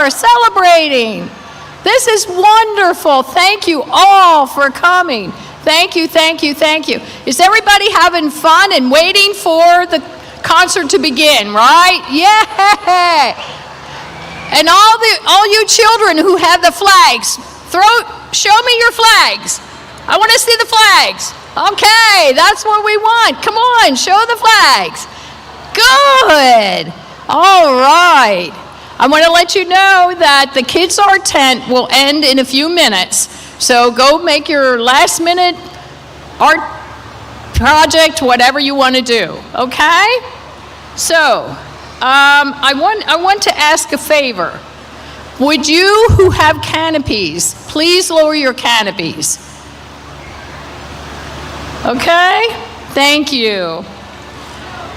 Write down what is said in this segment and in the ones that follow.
We're celebrating. This is wonderful. Thank you all for coming. Thank you, thank you, thank you. Is everybody having fun and waiting for the concert to begin, right? Yeah. And all you children who have the flags, show me your flags. I want to see the flags. Okay, that's what we want. Come on, show the flags. Good. All right. I want to let you know that the Kids Art Tent will end in a few minutes. So go make your last minute art project, whatever you want to do, okay? So, I want to ask a favor. Would you who have canopies, please lower your canopies? Okay? Thank you.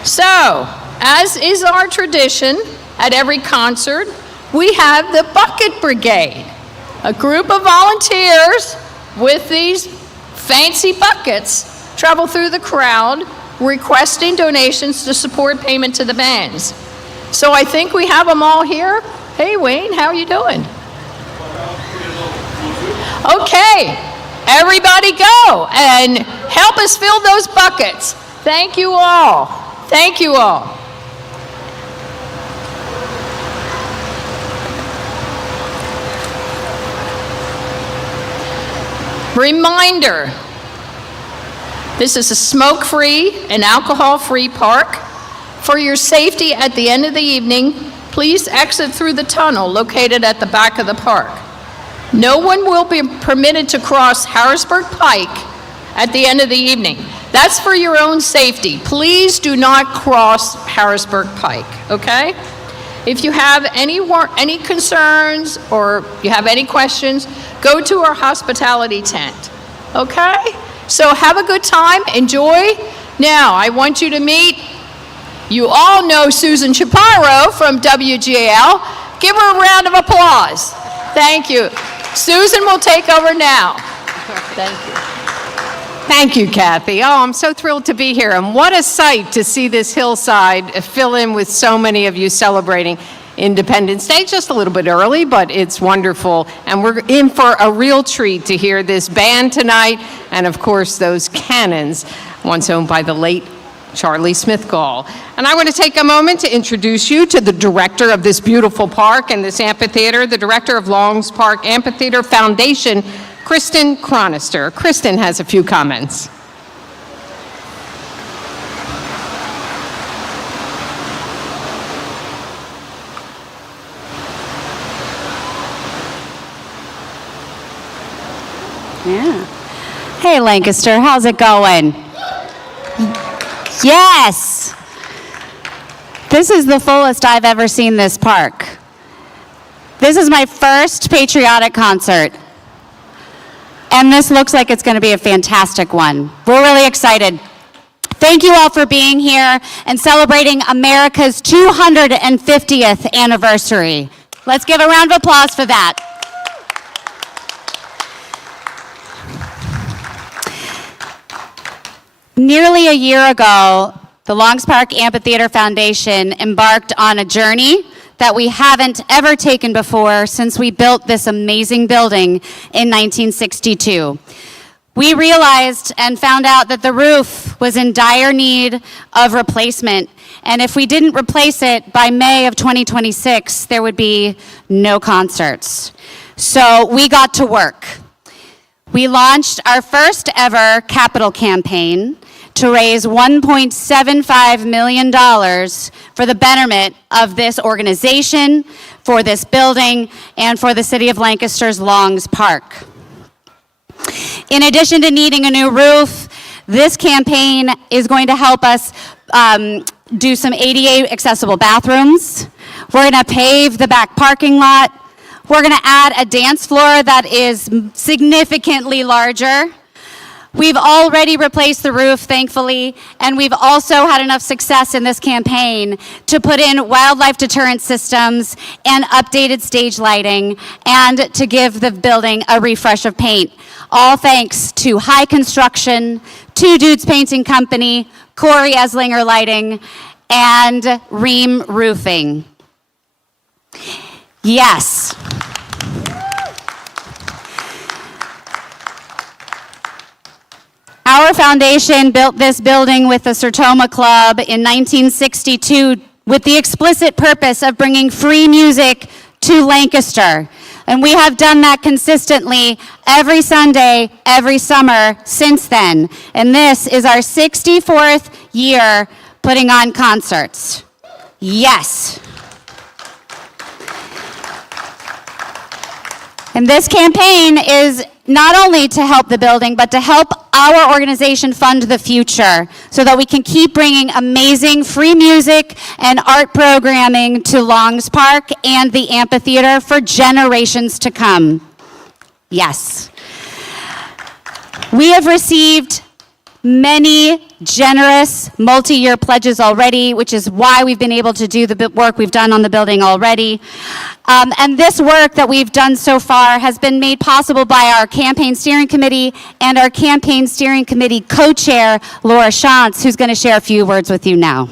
So, as is our tradition at every concert, we have the Bucket Brigade, a group of volunteers with these fancy buckets travel through the crowd requesting donations to support payment to the bands. So I think we have them all here. Hey Wayne, how are you doing? Okay, everybody go and help us fill those buckets. Thank you all. Thank you all. Reminder, this is a smoke-free and alcohol-free park. For your safety at the end of the evening, please exit through the tunnel located at the back of the park. No one will be permitted to cross Harrisburg Pike at the end of the evening. That's for your own safety. Please do not cross Harrisburg Pike, okay? If you have any concerns or you have any questions, go to our hospitality tent, okay? So have a good time, enjoy. Now, I want you to meet, you all know Susan Shapiro from WGAL. Give her a round of applause. Thank you. Susan will take over now. Thank you. Thank you, Kathy. Oh, I'm so thrilled to be here. And what a sight to see this hillside fill in with so many of you celebrating Independence Day. Just a little bit early, but it's wonderful. And we're in for a real treat to hear this band tonight. And of course, those cannons, once owned by the late Charlie Smith-Gall. And I want to take a moment to introduce you to the director of this beautiful park and this amphitheater, the director of Longs Park Amphitheater Foundation, Kristen Chronister. Kristen has a few comments. Yeah. Hey, Lancaster, how's it going? Yes. This is the fullest I've ever seen this park. This is my first patriotic concert. And this looks like it's going to be a fantastic one. We're really excited. Thank you all for being here and celebrating America's 250th anniversary. Let's give a round of applause for that. Nearly a year ago, the Longs Park Amphitheater Foundation embarked on a journey that we haven't ever taken before since we built this amazing building in 1962. We realized and found out that the roof was in dire need of replacement, and if we didn't replace it by May of 2026, there would be no concerts. So we got to work. We launched our first ever capital campaign to raise $1.75 million for the betterment of this organization, for this building, and for the City of Lancaster's Longs Park. In addition to needing a new roof, this campaign is going to help us do some ADA accessible bathrooms. We're going to pave the back parking lot. We're going to add a dance floor that is significantly larger. We've already replaced the roof, thankfully, and we've also had enough success in this campaign to put in wildlife deterrent systems and updated stage lighting and to give the building a refresh of paint. All thanks to High Construction, Two Dudes Painting Company, Corey Eslinger Lighting, and Ream Roofing. Yes. Our foundation built this building with the Sertoma Club in 1962 with the explicit purpose of bringing free music to Lancaster. And we have done that consistently every Sunday, every summer since then. And this is our 64th year putting on concerts. Yes. And this campaign is not only to help the building, but to help our organization fund the future so that we can keep bringing amazing free music and art programming to Longs Park and the amphitheater for generations to come. Yes. We have received many generous multi-year pledges already, which is why we've been able to do the work we've done on the building already. And this work that we've done so far has been made possible by our campaign steering committee and our campaign steering committee co-chair, Laura Shantz, who's going to share a few words with you now.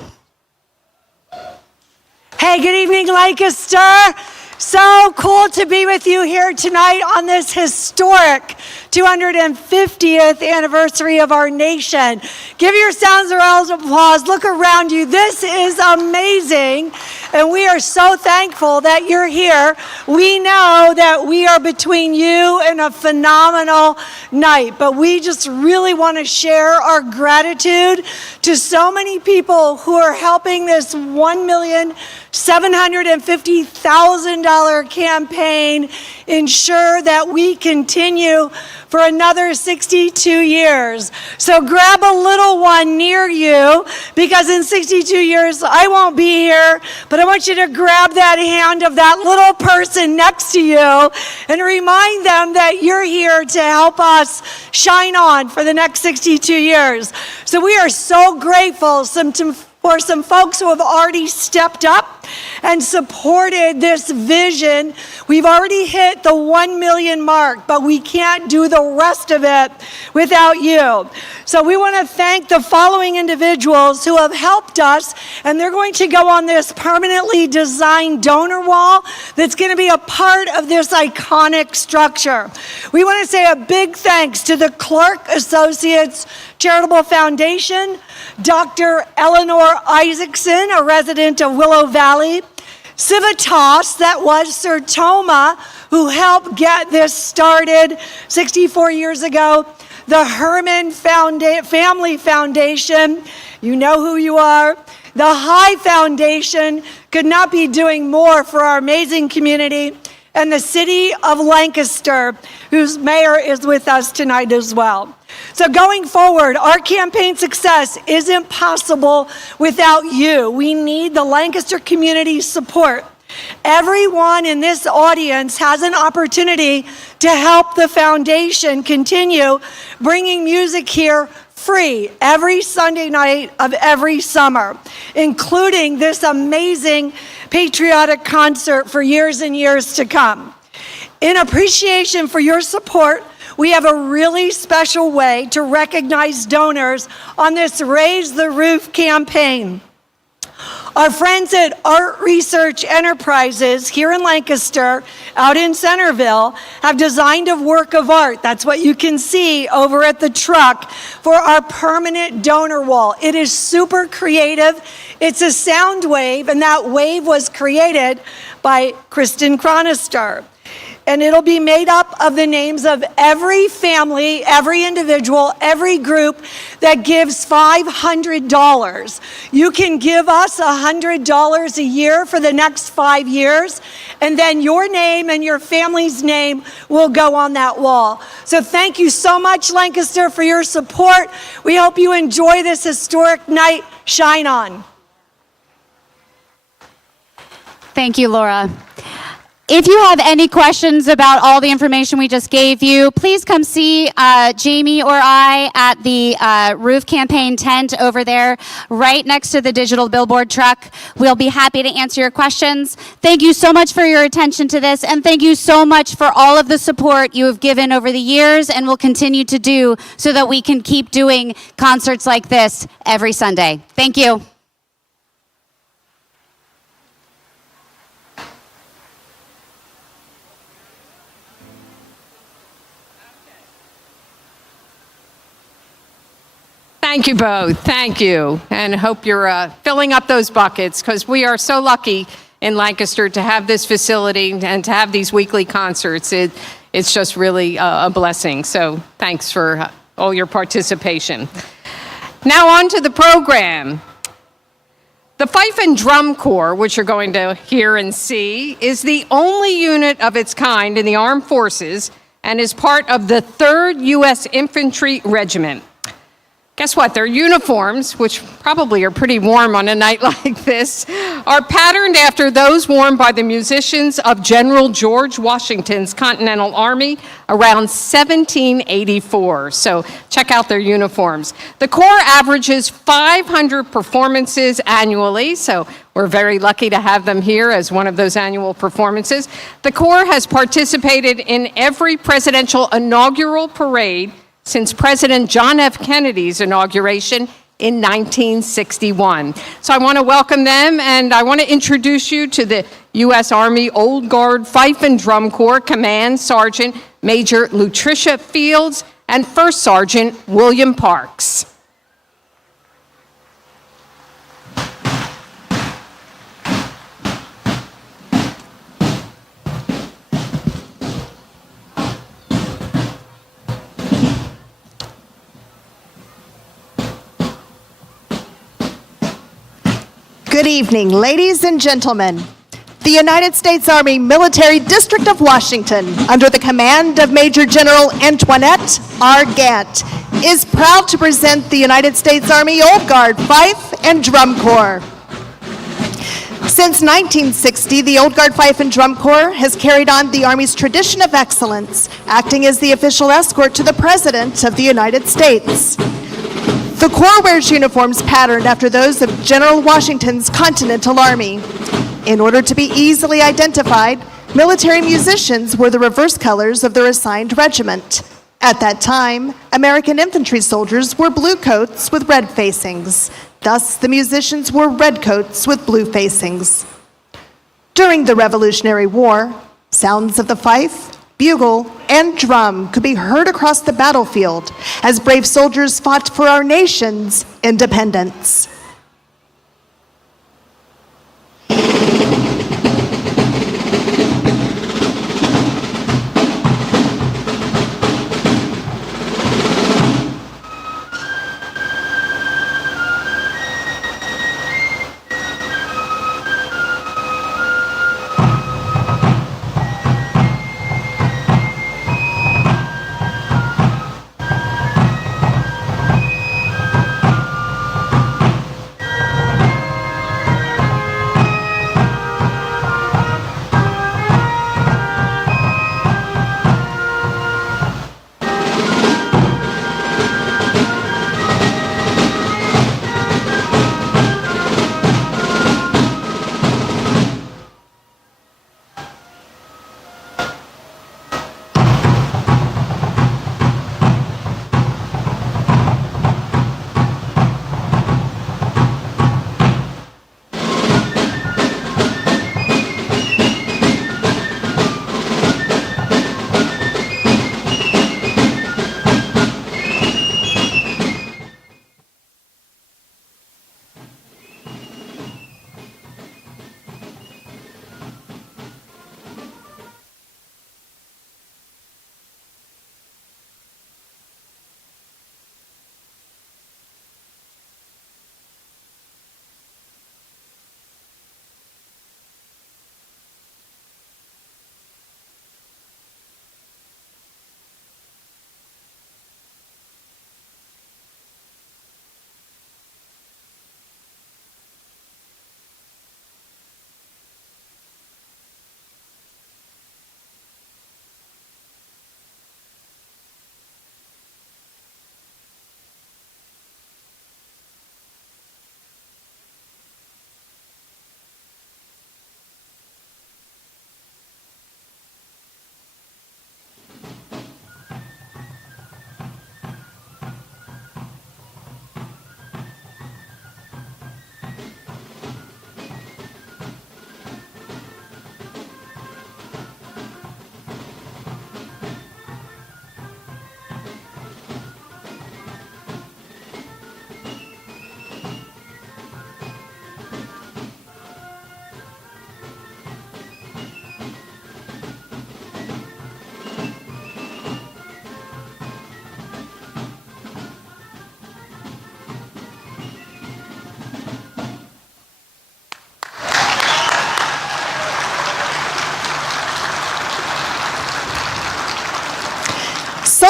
Hey, good evening, Lancaster. So cool to be with you here tonight on this historic 250th anniversary of our nation. Give yourselves a round of applause. Look around you. This is amazing. And we are so thankful that you're here. We know that we are between you and a phenomenal night, but we just really want to share our gratitude to so many people who are helping this $1,750,000 campaign ensure that we continue for another 62 years. So grab a little one near you, because in 62 years I won't be here, but I want you to grab that hand of that little person next to you and remind them that you're here to help us shine on for the next 62 years. So we are so grateful for some folks who have already stepped up and supported this vision. We've already hit the 1 million mark, but we can't do the rest of it without you. So we want to thank the following individuals who have helped us, and they're going to go on this permanently designed donor wall that's going to be a part of this iconic structure. We want to say a big thanks to the Clark Associates Charitable Foundation, Dr. Eleanor Isaacson, a resident of Willow Valley, Civitas, that was Sertoma, who helped get this started 64 years ago, the Herman Family Foundation, you know who you are, the High Foundation could not be doing more for our amazing community, and the city of Lancaster, whose mayor is with us tonight as well. So going forward, our campaign success isn't possible without you. We need the Lancaster community's support. Everyone in this audience has an opportunity to help the foundation continue bringing music here free every Sunday night of every summer, including this amazing patriotic concert for years and years to come. In appreciation for your support, we have a really special way to recognize donors on this Raise the Roof campaign. Our friends at Art Research Enterprises here in Lancaster, out in Centerville, have designed a work of art. That's what you can see over at the truck for our permanent donor wall. It is super creative. It's a sound wave, and that wave was created by Kristen Chronister. And it'll be made up of the names of every family, every individual, every group that gives $500. You can give us $100 a year for the next 5 years, and then your name and your family's name will go on that wall. So thank you so much, Lancaster, for your support. We hope you enjoy this historic night. Shine on. Thank you, Laura. If you have any questions about all the information we just gave you, please come see Jamie or I at the roof campaign tent over there, right next to the digital billboard truck. We'll be happy to answer your questions. Thank you so much for your attention to this, and thank you so much for all of the support you have given over the years and will continue to do so that we can keep doing concerts like this every Sunday. Thank you. Thank you both. Thank you. And hope you're filling up those buckets, because we are so lucky in Lancaster to have this facility and to have these weekly concerts. It's just really a blessing. So thanks for all your participation. Now on to the program. The Fife and Drum Corps, which you're going to hear and see, is the only unit of its kind in the armed forces and is part of the 3rd U.S. Infantry Regiment. Guess what? Their uniforms, which probably are pretty warm on a night like this, are patterned after those worn by the musicians of General George Washington's Continental Army around 1784. So check out their uniforms. The Corps averages 500 performances annually, so we're very lucky to have them here as one of those annual performances. The Corps has participated in every presidential inaugural parade since President John F. Kennedy's inauguration in 1961. So I want to welcome them, and I want to introduce you to the U.S. Army Old Guard Fife and Drum Corps Command Sergeant Major Lutricia Fields and First Sergeant William Parks. Good evening, ladies and gentlemen. The United States Army Military District of Washington, under the command of Major General Antoinette R. Gant, is proud to present the United States Army Old Guard Fife and Drum Corps. Since 1960, the Old Guard Fife and Drum Corps has carried on the Army's tradition of excellence, acting as the official escort to the President of the United States. The Corps wears uniforms patterned after those of General Washington's Continental Army. In order to be easily identified, military musicians wore the reverse colors of their assigned regiment. At that time, American infantry soldiers wore blue coats with red facings. Thus, the musicians wore red coats with blue facings. During the Revolutionary War, sounds of the fife, bugle, and drum could be heard across the battlefield as brave soldiers fought for our nation's independence.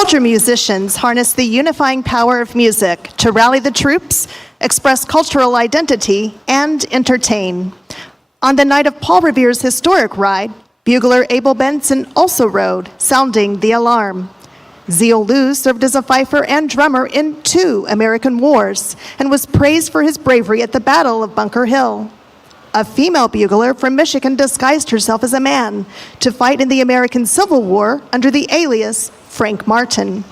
Soldier musicians harness the unifying power of music to rally the troops, express cultural identity, and entertain. On the night of Paul Revere's historic ride, bugler Abel Benson also rode, sounding the alarm. Zeal Lou served as a fifer and drummer in 2 American wars and was praised for his bravery at the Battle of Bunker Hill. A female bugler from Michigan disguised herself as a man to fight in the American Civil War under the alias Frank Martin.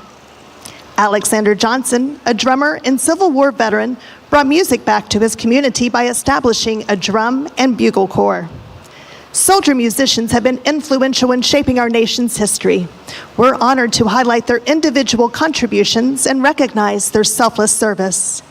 Alexander Johnson, a drummer and Civil War veteran, brought music back to his community by establishing a drum and bugle corps. Soldier musicians have been influential in shaping our nation's history. We're honored to highlight their individual contributions and recognize their selfless service.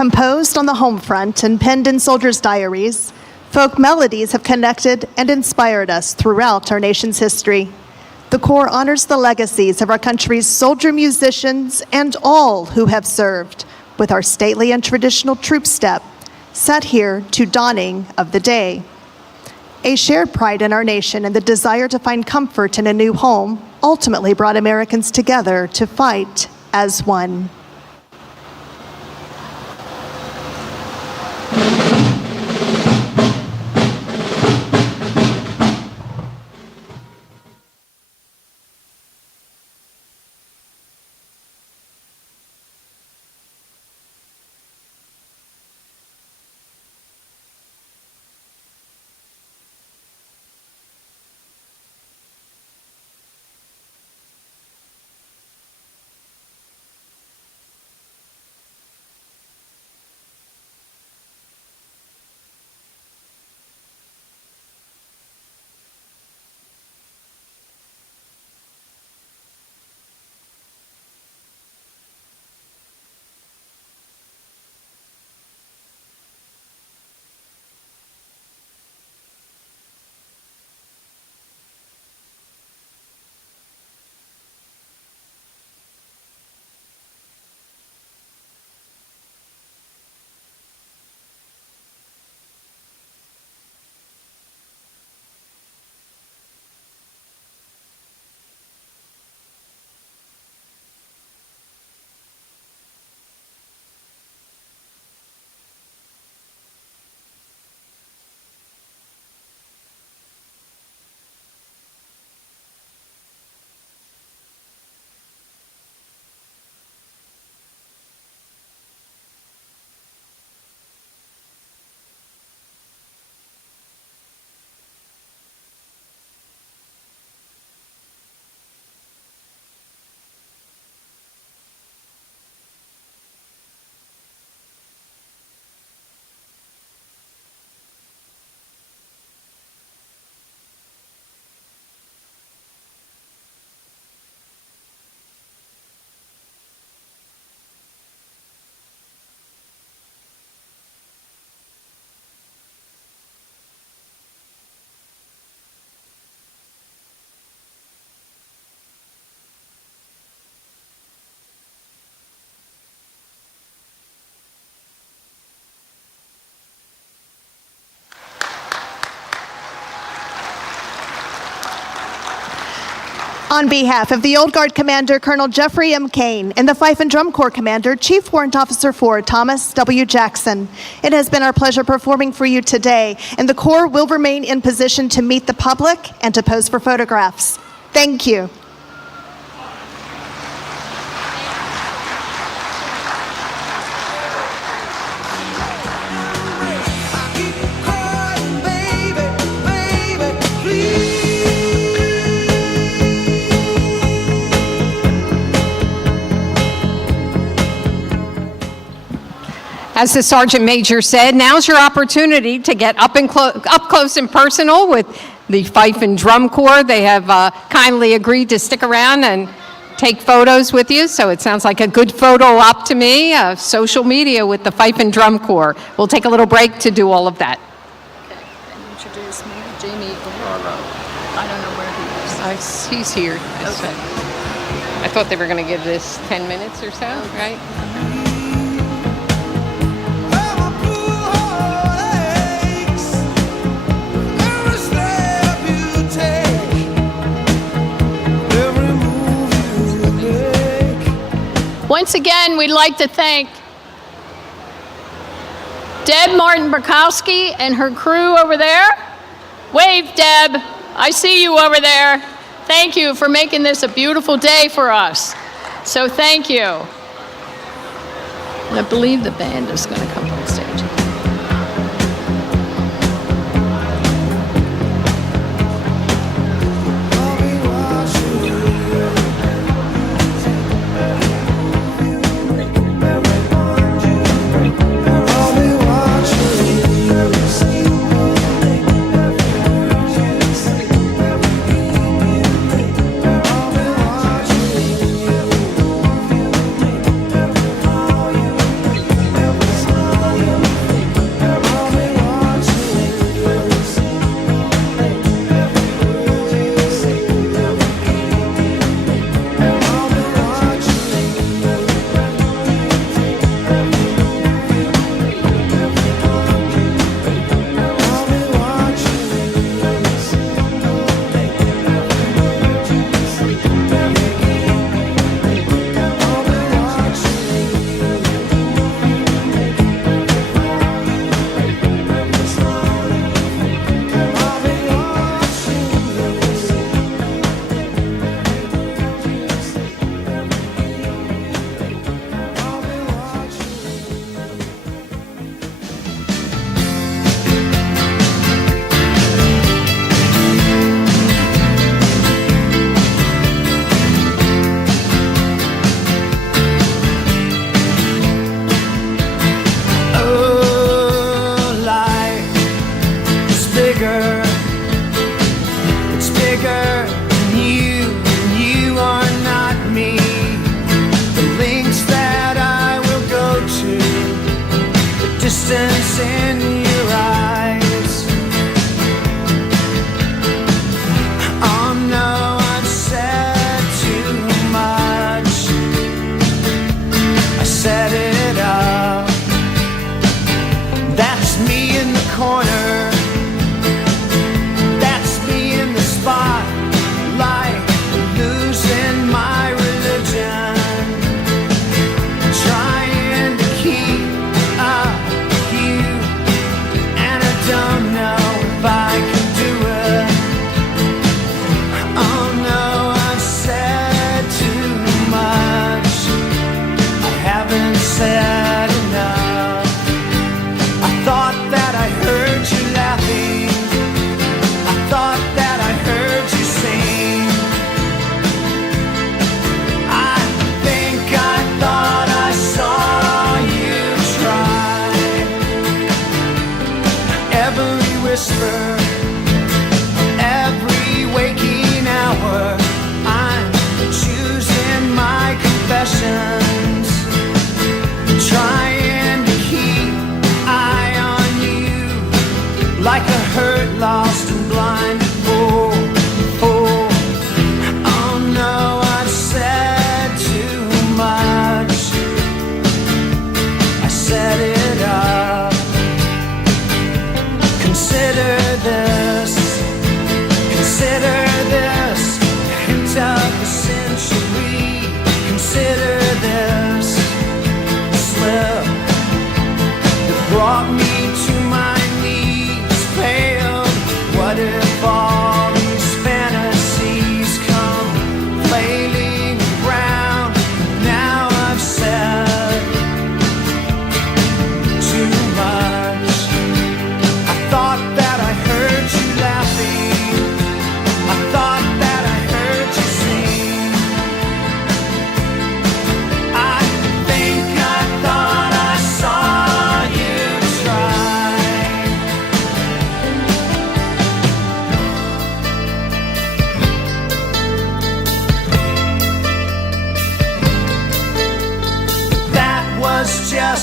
Composed on the home front and penned in soldiers' diaries, folk melodies have connected and inspired us throughout our nation's history. The Corps honors the legacies of our country's soldier musicians and all who have served with our stately and traditional troop step, set here to dawning of the day. A shared pride in our nation and the desire to find comfort in a new home ultimately brought Americans together to fight as one. On behalf of the Old Guard Commander, Colonel Jeffrey M. Kane, and the Fife and Drum Corps Commander, Chief Warrant Officer 4, Thomas W. Jackson, it has been our pleasure performing for you today, and the Corps will remain in position to meet the public and to pose for photographs. Thank you. As the Sergeant Major said, now's your opportunity to get up close and personal with the Fife and Drum Corps. They have kindly agreed to stick around and take photos with you, so it sounds like a good photo op to me. Social media with the Fife and Drum Corps. We'll take a little break to do all of that. Okay, and introduce me, Jamie Aurora. I don't know where he is. He's here. Okay. I thought they were going to give this 10 minutes or so, right? Once again, we'd like to thank Deb Martin-Burkowski and her crew over there. Wave, Deb. I see you over there. Thank you for making this a beautiful day for us. So thank you. And I believe the band is going to come on stage.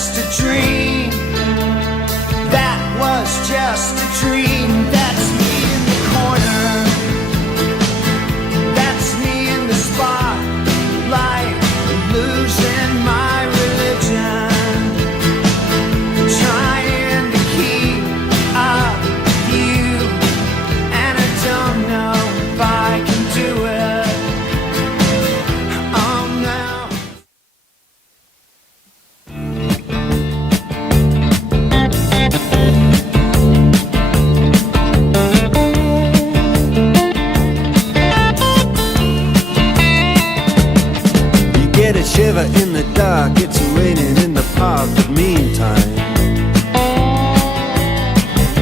just a dream. That was just a dream. That's me in the corner. That's me in the spotlight, losing my religion, trying to keep up with you, and I don't know if I can do it. Oh no. Get a shiver in the dark, it's raining in the park, but meantime,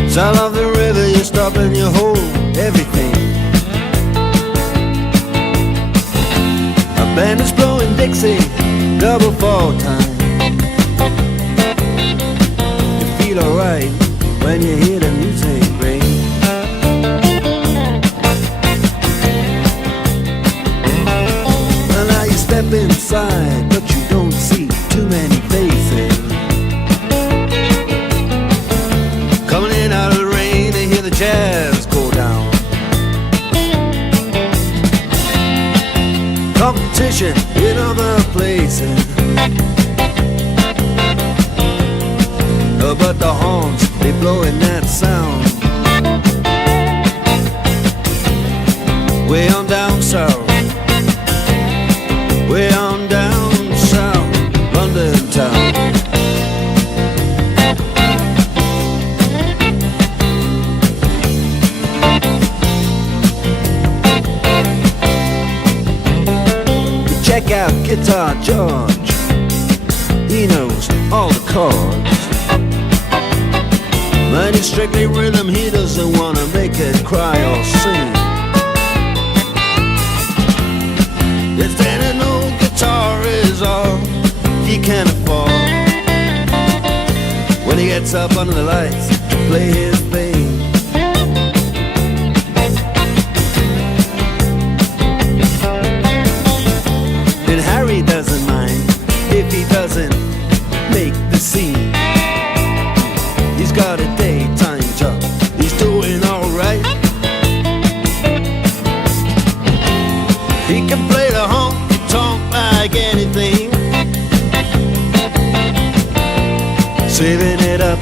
sound of the river, you stop and you hold everything. A band is blowing Dixie, double fall time. You feel alright when you hear the music ring. Step inside, but you don't see too many faces. Coming in out of the rain, they hear the jazz go down. Competition in other places, but the horns, they blowing that sound. Way on down south, way on down south, London town. You check out Guitar George, he knows all the chords. But it's strictly rhythm, he doesn't wanna make it cry or sing. If then an old guitar is all he can afford, when he gets up under the lights to play his thing. And Harry doesn't mind if he doesn't make the scene. He's got a daytime job, he's doing alright. He can play the honky-tonk like anything, saving it up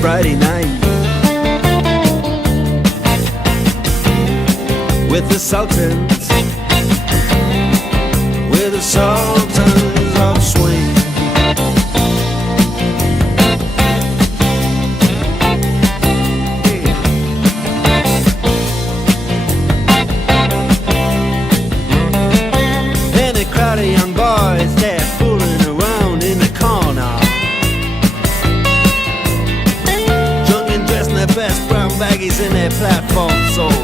Friday night with the Sultans, with the Sultans of Swing. Crowd of young boys, they're fooling around in the corner, drunk and dressed in their best brown baggies in their platform soles.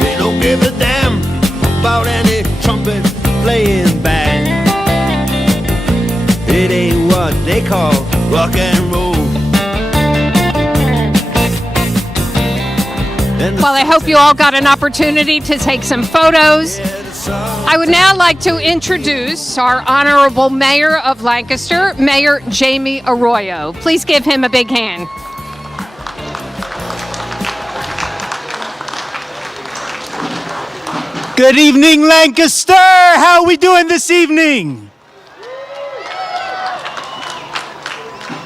They don't give a damn about any trumpet playing band. It ain't what they call rock and roll. Well, I hope you all got an opportunity to take some photos. I would now like to introduce our Honorable Mayor of Lancaster, Mayor Jamie Arroyo. Please give him a big hand. Good evening, Lancaster. How are we doing this evening?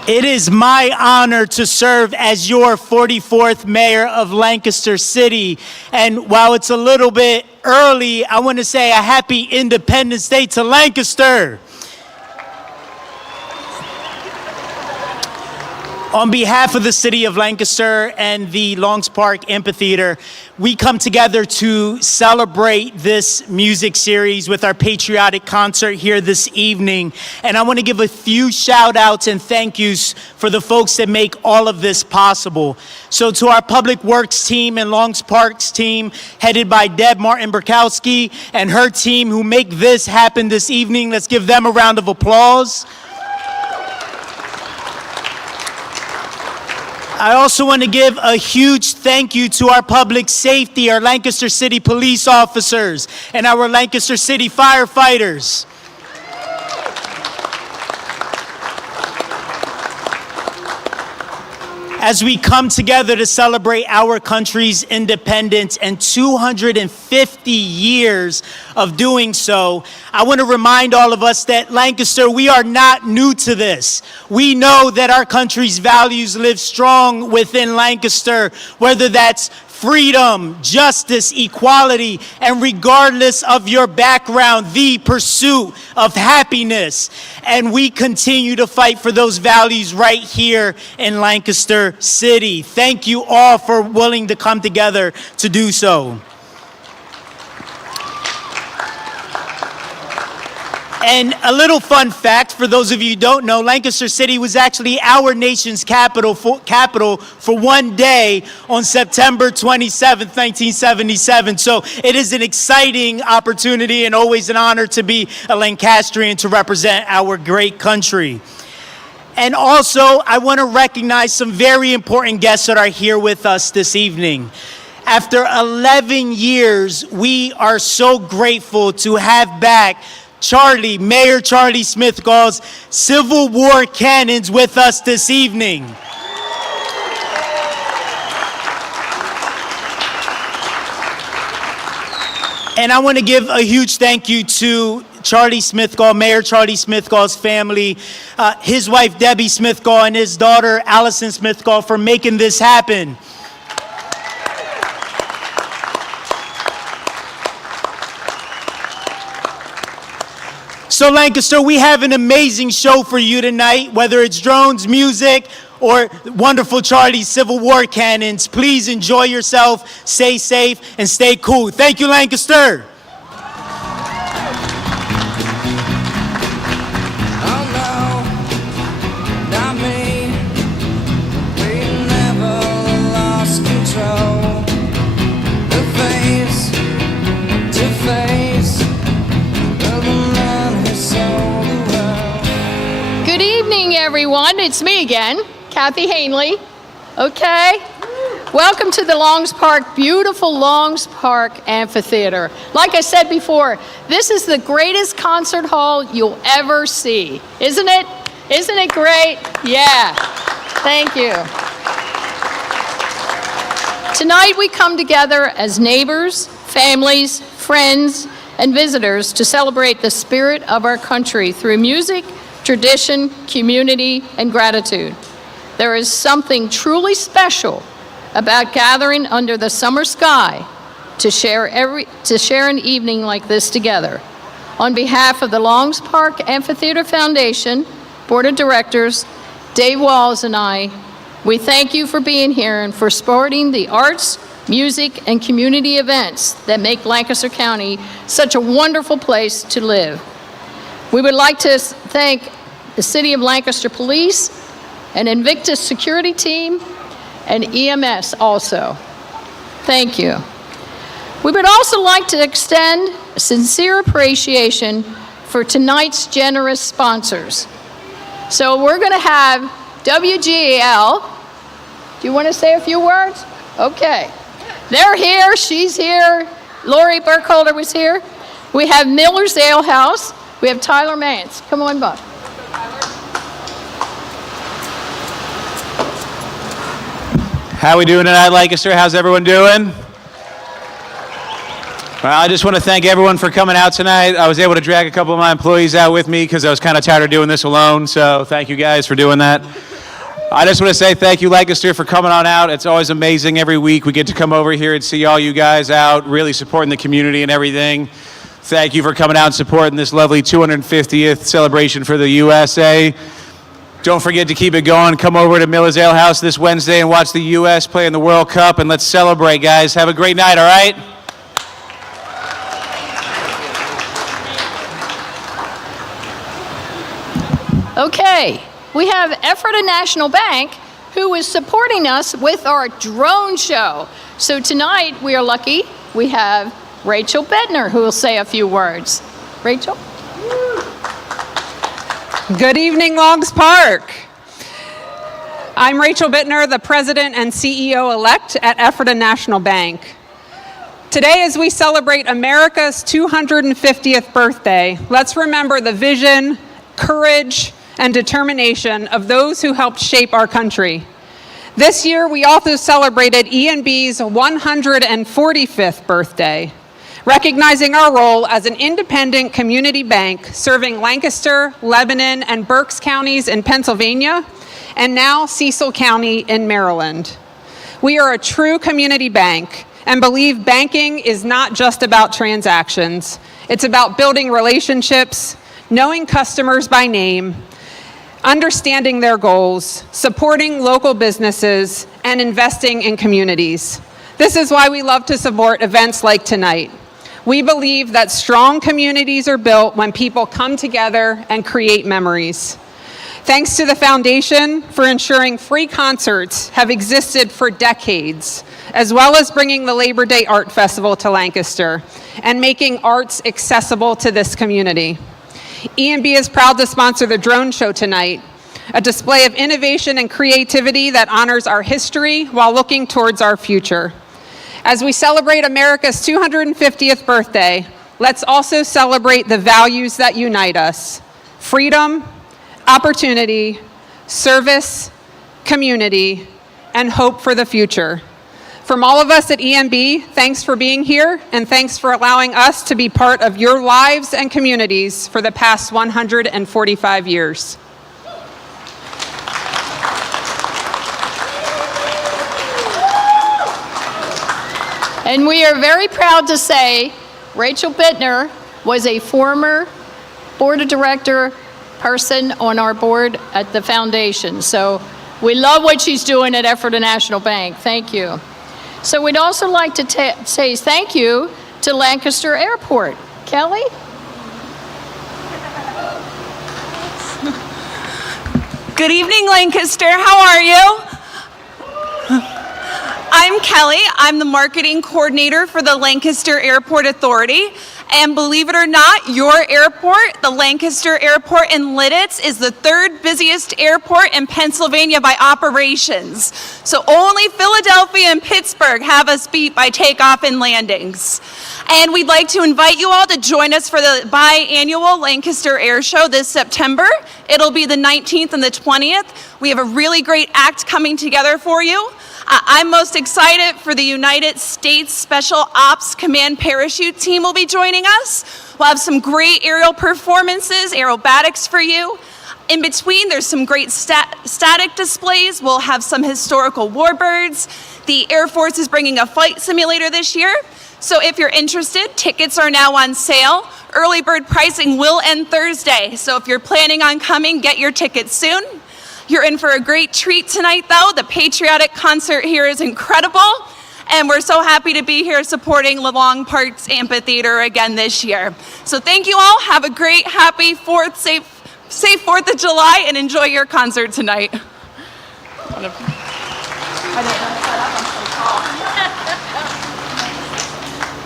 It is my honor to serve as your 44th mayor of Lancaster City. And while it's a little bit early, I want to say a happy Independence Day to Lancaster. On behalf of the city of Lancaster and the Longs Park Amphitheater, we come together to celebrate this music series with our patriotic concert here this evening. And I want to give a few shout outs and thank yous for the folks that make all of this possible. So to our Public Works team and Longs Parks team, headed by Deb Martin-Burkowski and her team who make this happen this evening, let's give them a round of applause. I also want to give a huge thank you to our public safety, our Lancaster City police officers, and our Lancaster City firefighters. as we come together to celebrate our country's independence and 250 years of doing so, I want to remind all of us that Lancaster, we are not new to this. We know that our country's values live strong within Lancaster, whether that's freedom, justice, equality, and regardless of your background, the pursuit of happiness. And we continue to fight for those values right here in Lancaster City. Thank you all for willing to come together to do so. And a little fun fact, for those of you who don't know, Lancaster City was actually our nation's capital for one day on September 27th, 1977. So it is an exciting opportunity and always an honor to be a Lancastrian to represent our great country. And also, I want to recognize some very important guests that are here with us this evening. After 11 years, we are so grateful to have back Mayor Charlie Smithgall's Civil War cannons with us this evening. And I want to give a huge thank you to Charlie Smithgall, Mayor Charlie Smithgall's family, his wife Debbie Smithgall and his daughter Allison Smithgall for making this happen. So Lancaster, we have an amazing show for you tonight, whether it's drones, music, or wonderful Charlie's Civil War cannons. Please enjoy yourself, stay safe, and stay cool. Thank you, Lancaster. Everyone, it's me again, Kathy Hanley. Okay, welcome to the Longs Park, beautiful Longs Park Amphitheater. Like I said before, this is the greatest concert hall you'll ever see, isn't it? Isn't it great? Yeah, thank you. Tonight we come together as neighbors, families, friends, and visitors to celebrate the spirit of our country through music, tradition, community, and gratitude. There is something truly special about gathering under the summer sky to share an evening like this together. On behalf of the Longs Park Amphitheater Foundation, Board of Directors, Dave Walls and I, we thank you for being here and for supporting the arts, music, and community events that make Lancaster County such a wonderful place to live. We would like to thank the City of Lancaster Police and Invictus Security Team and EMS also. Thank you. We would also like to extend a sincere appreciation for tonight's generous sponsors. So we're going to have WGAL. Do you want to say a few words? Okay. They're here. She's here. Lori Burkholder was here. We have Miller's Ale House. We have Tyler Mance. Come on, Bob. How we doing tonight, Lancaster? How's everyone doing? Well, I just want to thank everyone for coming out tonight. I was able to drag a couple of my employees out with me because I was kind of tired of doing this alone, so thank you guys for doing that. I just want to say thank you, Lancaster, for coming on out. It's always amazing every week we get to come over here and see all you guys out, really supporting the community and everything. Thank you for coming out and supporting this lovely 250th celebration for the USA. Don't forget to keep it going. Come over to Miller's Ale House this Wednesday and watch the U.S. play in the World Cup, and let's celebrate, guys. Have a great night, all right? Okay, we have Ephrata National Bank, who is supporting us with our drone show. So tonight, we are lucky we have Rachel Bettner, who will say a few words. Rachel? Good evening, Longs Park. I'm Rachel Bittner, the President and CEO-elect at Ephrata National Bank. Today, as we celebrate America's 250th birthday, let's remember the vision, courage, and determination of those who helped shape our country. This year, we also celebrated E&B's 145th birthday, recognizing our role as an independent community bank serving Lancaster, Lebanon, and Berks counties in Pennsylvania, and now Cecil County in Maryland. We are a true community bank and believe banking is not just about transactions. It's about building relationships, knowing customers by name, understanding their goals, supporting local businesses, and investing in communities. This is why we love to support events like tonight. We believe that strong communities are built when people come together and create memories. Thanks to the Foundation for ensuring free concerts have existed for decades, as well as bringing the Labor Day Art Festival to Lancaster and making arts accessible to this community. E&B is proud to sponsor the drone show tonight, a display of innovation and creativity that honors our history while looking towards our future. As we celebrate America's 250th birthday, let's also celebrate the values that unite us: freedom, opportunity, service, community, and hope for the future. From all of us at E&B, thanks for being here, and thanks for allowing us to be part of your lives and communities for the past 145 years. And we are very proud to say Rachel Bittner was a former board of director person on our board at the foundation. So we love what she's doing at Ephrata National Bank. Thank you. So we'd also like to say thank you to Lancaster Airport. Kelly? Good evening, Lancaster. How are you? I'm Kelly. I'm the marketing coordinator for the Lancaster Airport Authority. And believe it or not, your airport, the Lancaster Airport in Lidditz, is the third busiest airport in Pennsylvania by operations. So only Philadelphia and Pittsburgh have us beat by takeoff and landings. And we'd like to invite you all to join us for the biannual Lancaster Air Show this September. It'll be the 19th and the 20th. We have a really great act coming together for you. I'm most excited for the United States Special Ops Command Parachute Team will be joining us. We'll have some great aerial performances, aerobatics for you. In between, there's some great static displays. We'll have some historical warbirds. The Air Force is bringing a flight simulator this year. So if you're interested, tickets are now on sale. Early bird pricing will end Thursday. So if you're planning on coming, get your tickets soon. You're in for a great treat tonight, though. The Patriotic concert here is incredible, and we're so happy to be here supporting Long Park's Amphitheater again this year. So thank you all. Have a great, happy 4th, safe 4th of July, and enjoy your concert tonight.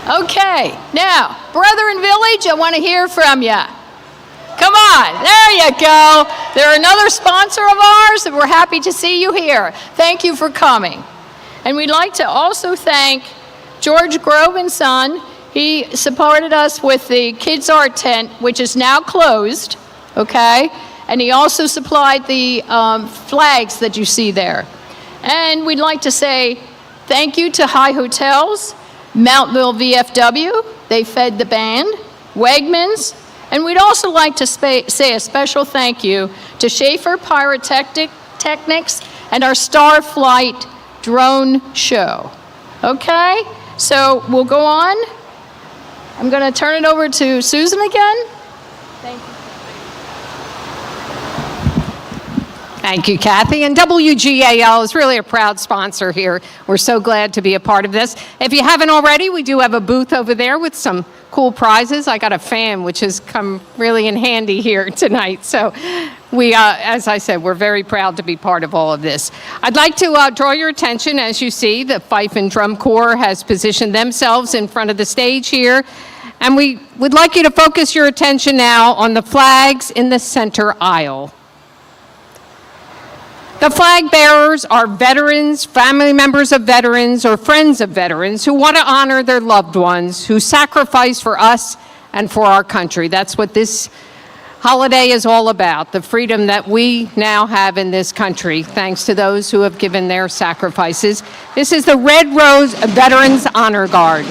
Okay, now, Brethren Village, I want to hear from you. Come on, there you go. They're another sponsor of ours, and we're happy to see you here. Thank you for coming. And we'd like to also thank George Grove and Son. He supported us with the Kids Art Tent, which is now closed, okay? And he also supplied the flags that you see there. And we'd like to say thank you to High Hotels, Mountville VFW, they fed the band, Wegmans, and we'd also like to say a special thank you to Schaefer Pyrotechnics and our Starflight drone show. Okay, so we'll go on. I'm going to turn it over to Susan again. Thank you. Thank you, Kathy. And WGAL is really a proud sponsor here. We're so glad to be a part of this. If you haven't already, we do have a booth over there with some cool prizes. I got a fan, which has come really in handy here tonight. So we, as I said, we're very proud to be part of all of this. I'd like to draw your attention, as you see, the Fife and Drum Corps has positioned themselves in front of the stage here. And we would like you to focus your attention now on the flags in the center aisle. The flag bearers are veterans, family members of veterans, or friends of veterans who want to honor their loved ones who sacrificed for us and for our country. That's what this holiday is all about, the freedom that we now have in this country, thanks to those who have given their sacrifices. This is the Red Rose Veterans Honor Guard.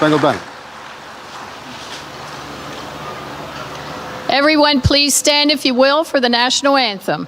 Ringgold Band. Everyone, please stand, if you will, for the national anthem.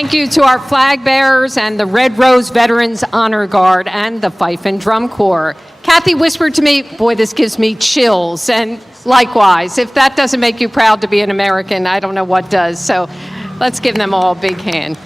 Thank you to our flag bearers and the Red Rose Veterans Honor Guard and the Fife and Drum Corps. Kathy whispered to me, boy, this gives me chills. And likewise, if that doesn't make you proud to be an American, I don't know what does. So let's give them all a big hand.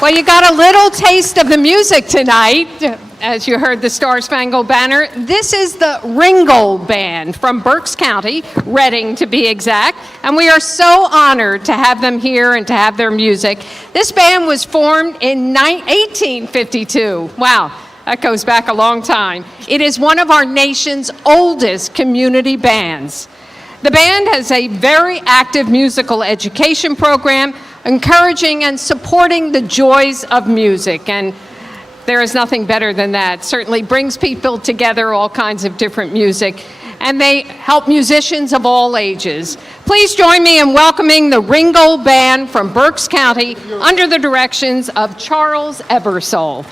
Well, you got a little taste of the music tonight, as you heard the Star Spangled Banner. This is the Ringgold Band from Berks County, Reading to be exact, and we are so honored to have them here and to have their music. This band was formed in 1852. Wow, that goes back a long time. It is one of our nation's oldest community bands. The band has a very active musical education program, encouraging and supporting the joys of music, and there is nothing better than that. Certainly brings people together, all kinds of different music, and they help musicians of all ages. Please join me in welcoming the Ringgold Band from Berks County under the directions of Charles Ebersole.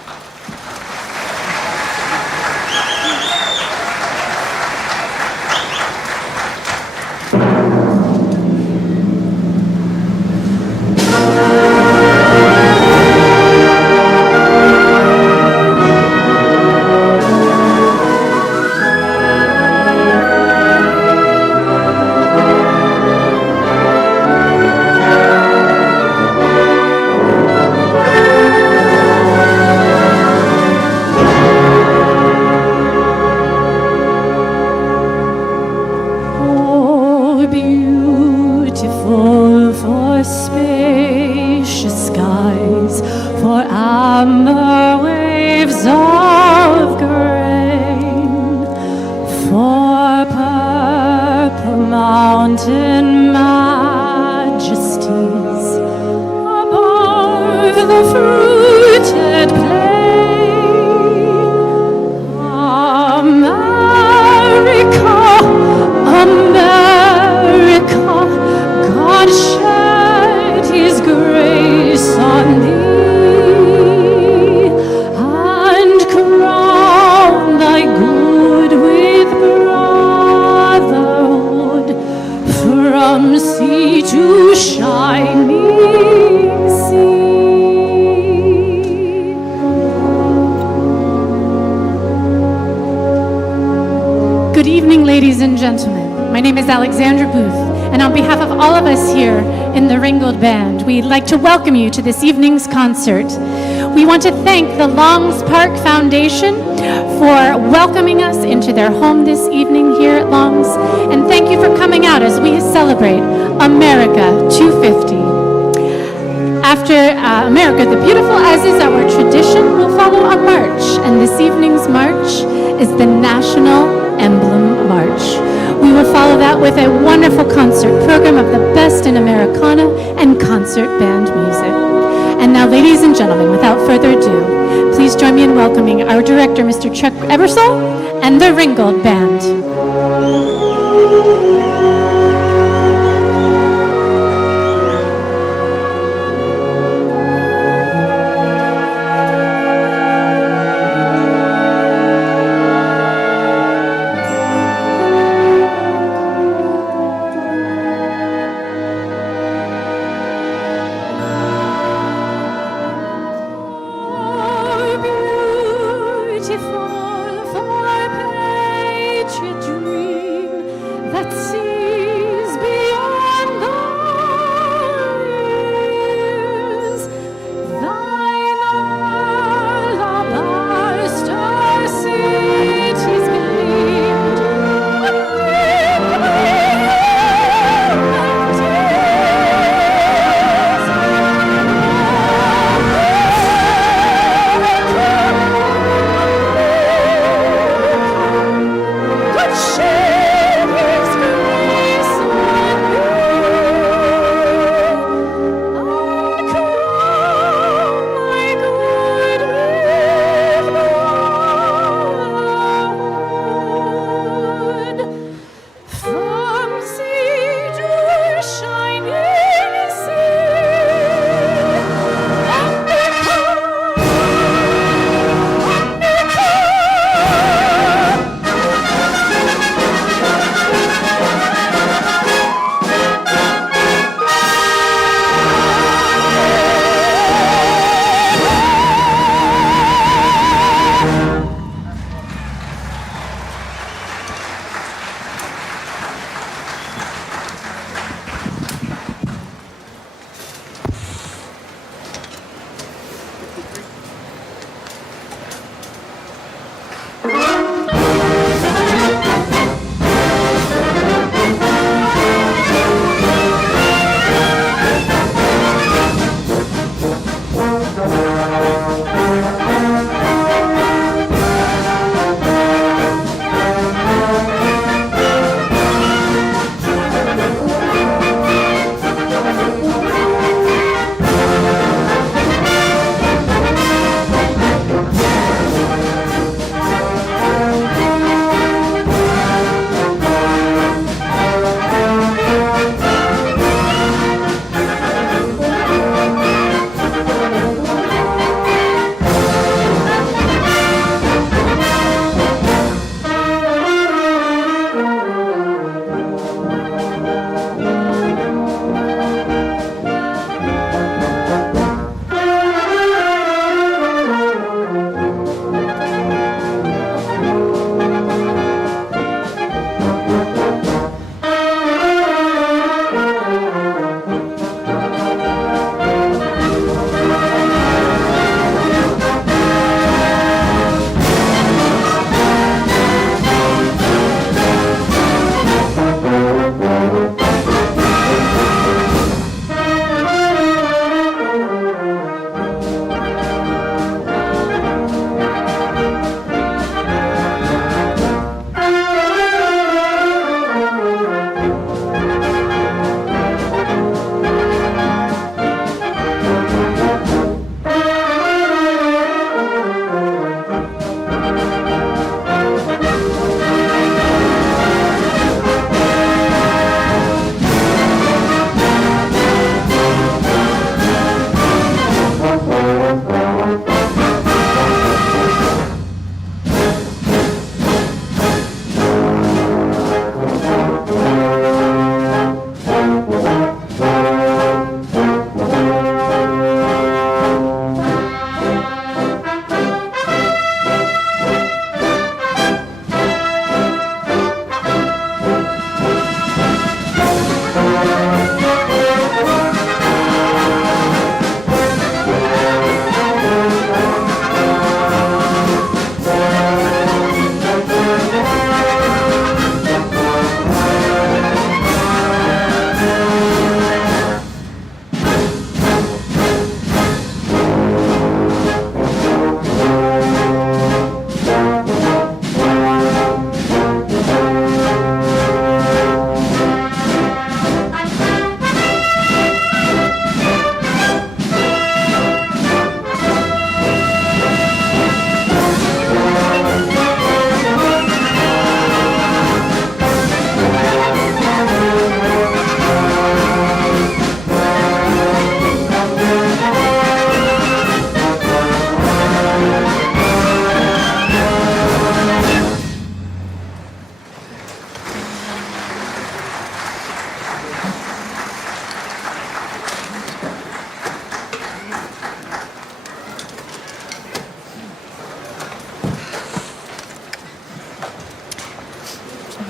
We'd like to welcome you to this evening's concert. We want to thank the Longs Park Foundation for welcoming us into their home this evening here at Longs, and thank you for coming out as we celebrate America 250. After America the Beautiful, as is our tradition, we'll follow a march, and this evening's march is the National Emblem March. We will follow that with a wonderful concert program of the best in Americana and concert band music. And now, ladies and gentlemen, without further ado, please join me in welcoming our director, Mr. Chuck Ebersole, and the Ringgold Band. Beautiful for patriot dream.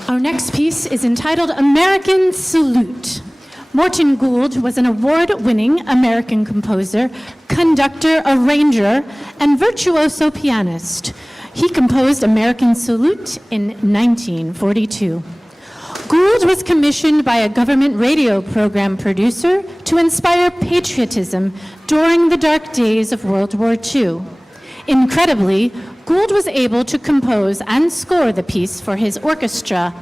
Our next piece is entitled American Salute. Morton Gould was an award-winning American composer, conductor, arranger, and virtuoso pianist. He composed American Salute in 1942. Gould was commissioned by a government radio program producer to inspire patriotism during the dark days of World War II. Incredibly, Gould was able to compose and score the piece for his orchestra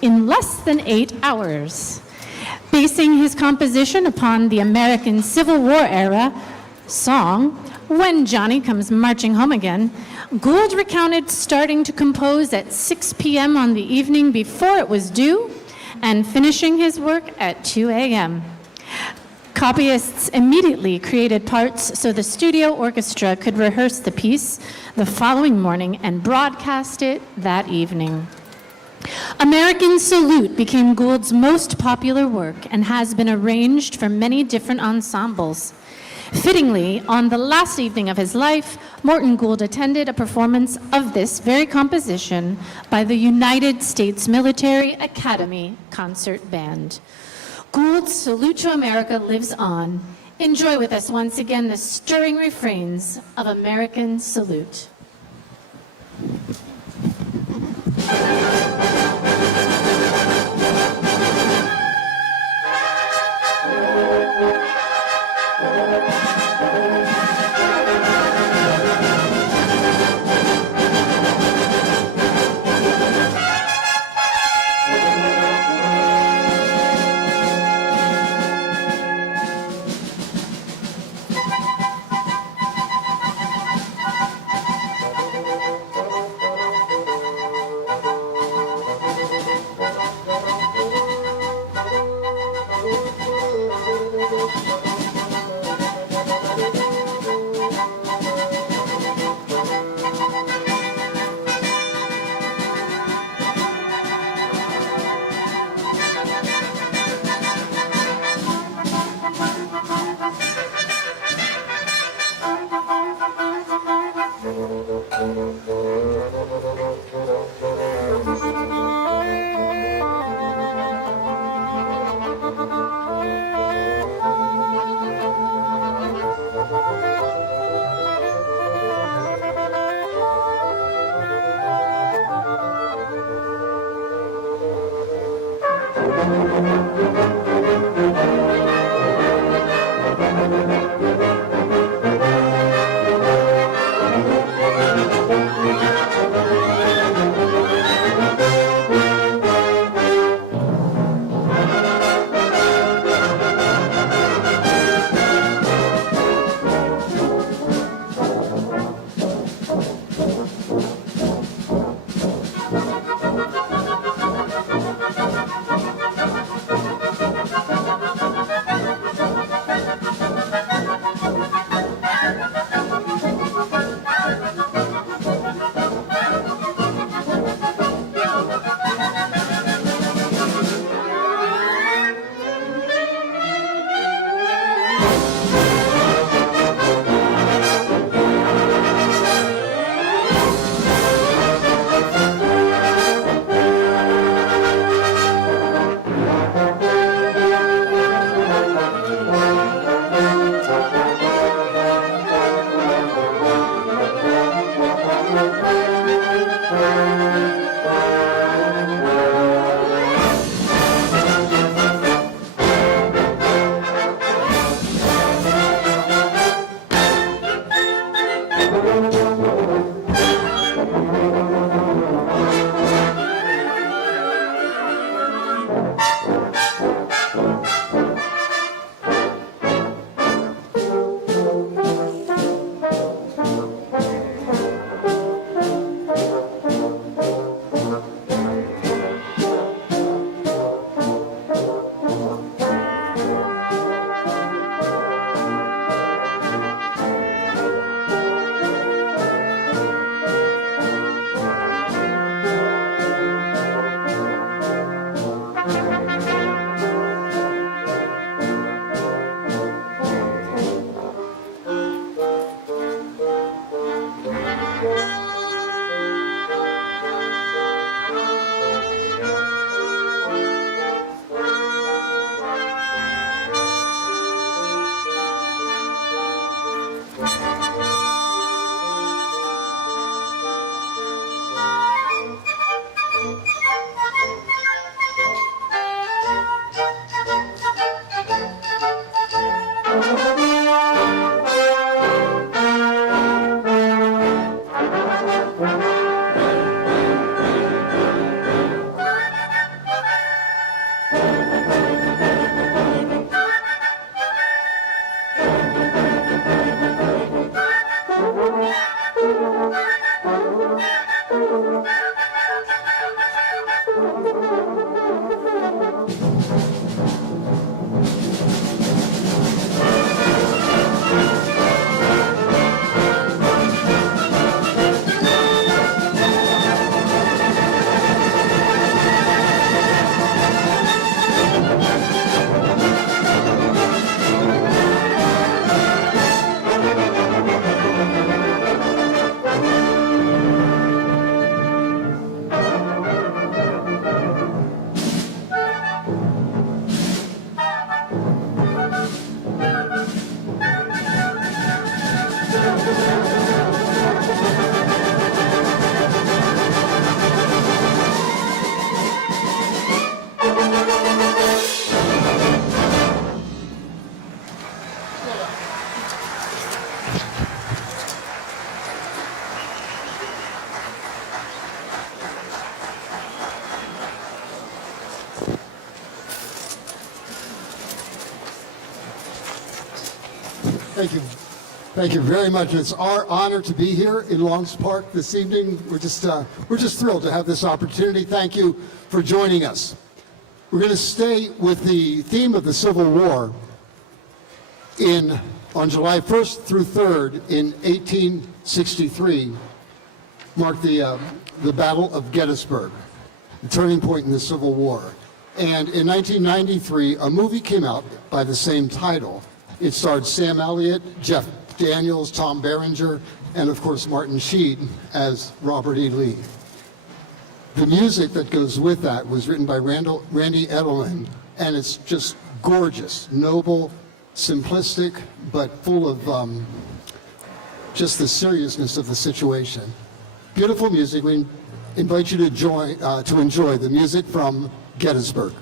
in less than 8 hours. Basing his composition upon the American Civil War era song, When Johnny Comes Marching Home Again, Gould recounted starting to compose at 6 p.m. on the evening before it was due and finishing his work at 2 a.m. Copyists immediately created parts so the studio orchestra could rehearse the piece the following morning and broadcast it that evening. American Salute became Gould's most popular work and has been arranged for many different ensembles. Fittingly, on the last evening of his life, Morton Gould attended a performance of this very composition by the United States Military Academy Concert Band. Gould's Salute to America lives on. Enjoy with us once again the stirring refrains of American Salute. Thank you. Thank you very much. It's our honor to be here in Longs Park this evening. We're just thrilled to have this opportunity. Thank you for joining us. We're going to stay with the theme of the Civil War on July 1st through 3rd in 1863, marked the Battle of Gettysburg, the turning point in the Civil War. And in 1993, a movie came out by the same title. It starred Sam Elliott, Jeff Daniels, Tom Berenger, and of course Martin Sheen as Robert E. Lee. The music that goes with that was written by Randy Edelman, and it's just gorgeous, noble, simplistic, but full of just the seriousness of the situation. Beautiful music. We invite you to enjoy the music from Gettysburg.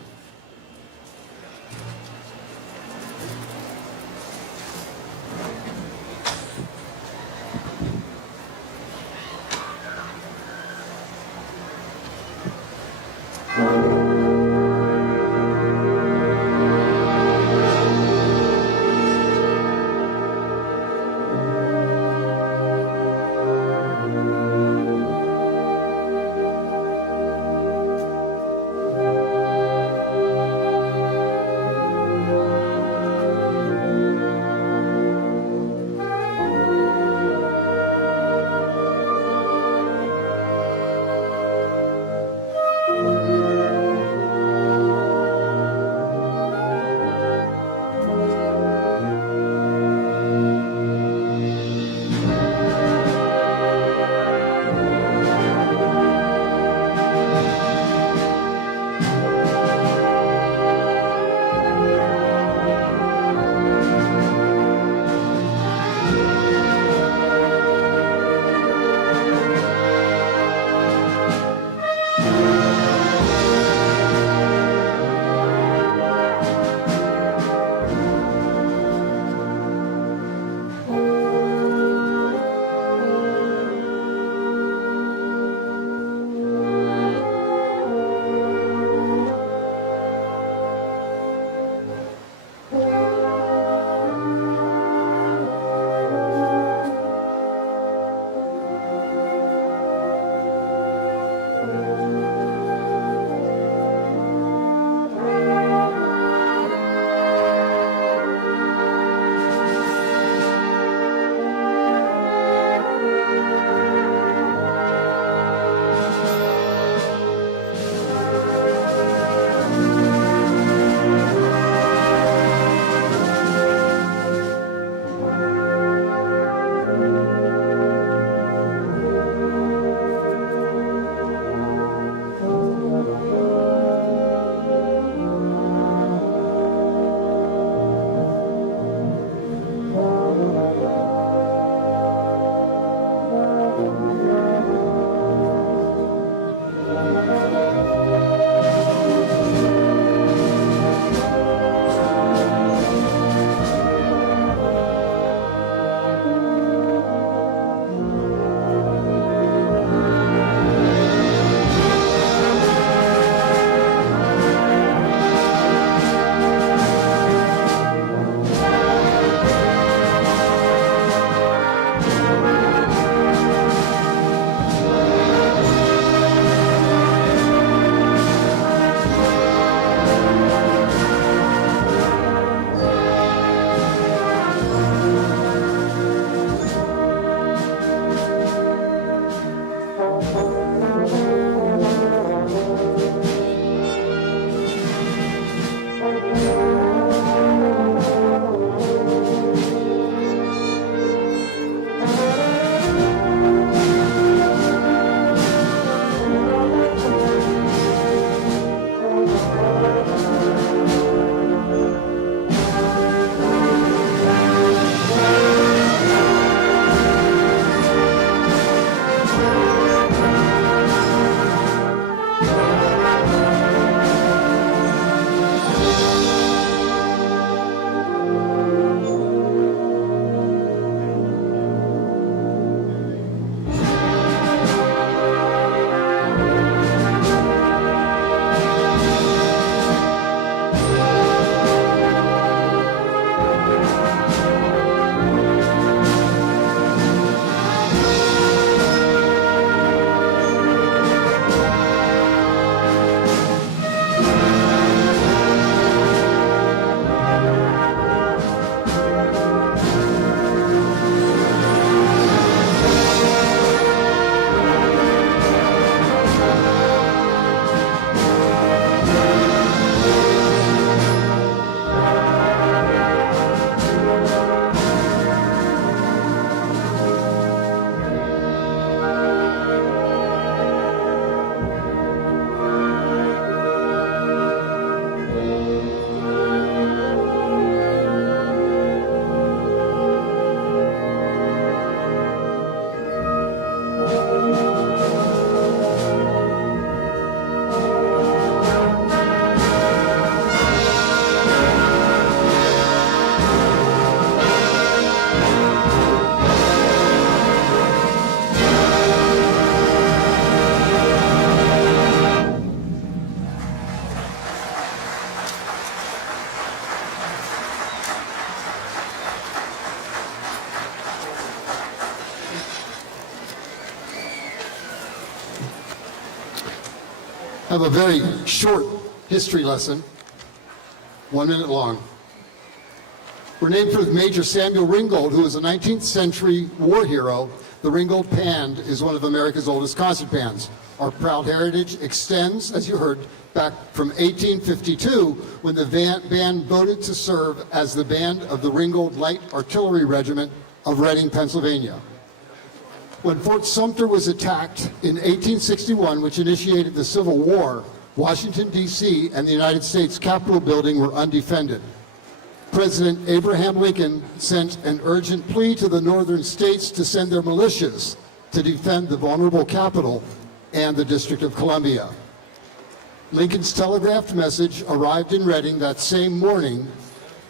have a very short history lesson, 1 minute long. We're named for Major Samuel Ringgold, who was a 19th century war hero. The Ringgold Band is one of America's oldest concert bands. Our proud heritage extends, as you heard, back from 1852, when the band voted to serve as the band of the Ringgold Light Artillery Regiment of Reading, Pennsylvania. When Fort Sumter was attacked in 1861, which initiated the Civil War, Washington, D.C. and the United States Capitol building were undefended. President Abraham Lincoln sent an urgent plea to the northern states to send their militias to defend the vulnerable Capitol and the District of Columbia. Lincoln's telegraphed message arrived in Reading that same morning,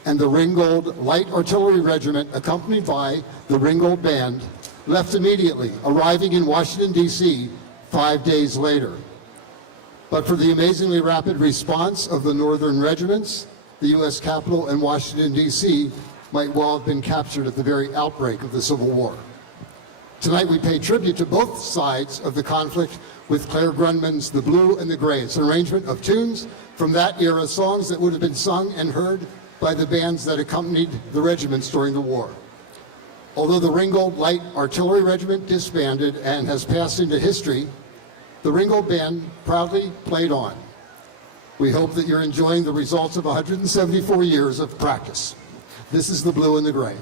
and the Ringgold Light Artillery Regiment, accompanied by the Ringgold Band, left immediately, arriving in Washington, D.C. 5 days later. But for the amazingly rapid response of the northern regiments, the U.S. Capitol and Washington, D.C. might well have been captured at the very outbreak of the Civil War. Tonight we pay tribute to both sides of the conflict with Claire Grundmann's The Blue and the Gray. It's an arrangement of tunes from that era, songs that would have been sung and heard by the bands that accompanied the regiments during the war. Although the Ringgold Light Artillery Regiment disbanded and has passed into history, the Ringgold Band proudly played on. We hope that you're enjoying the results of 174 years of practice. This is The Blue and the Gray.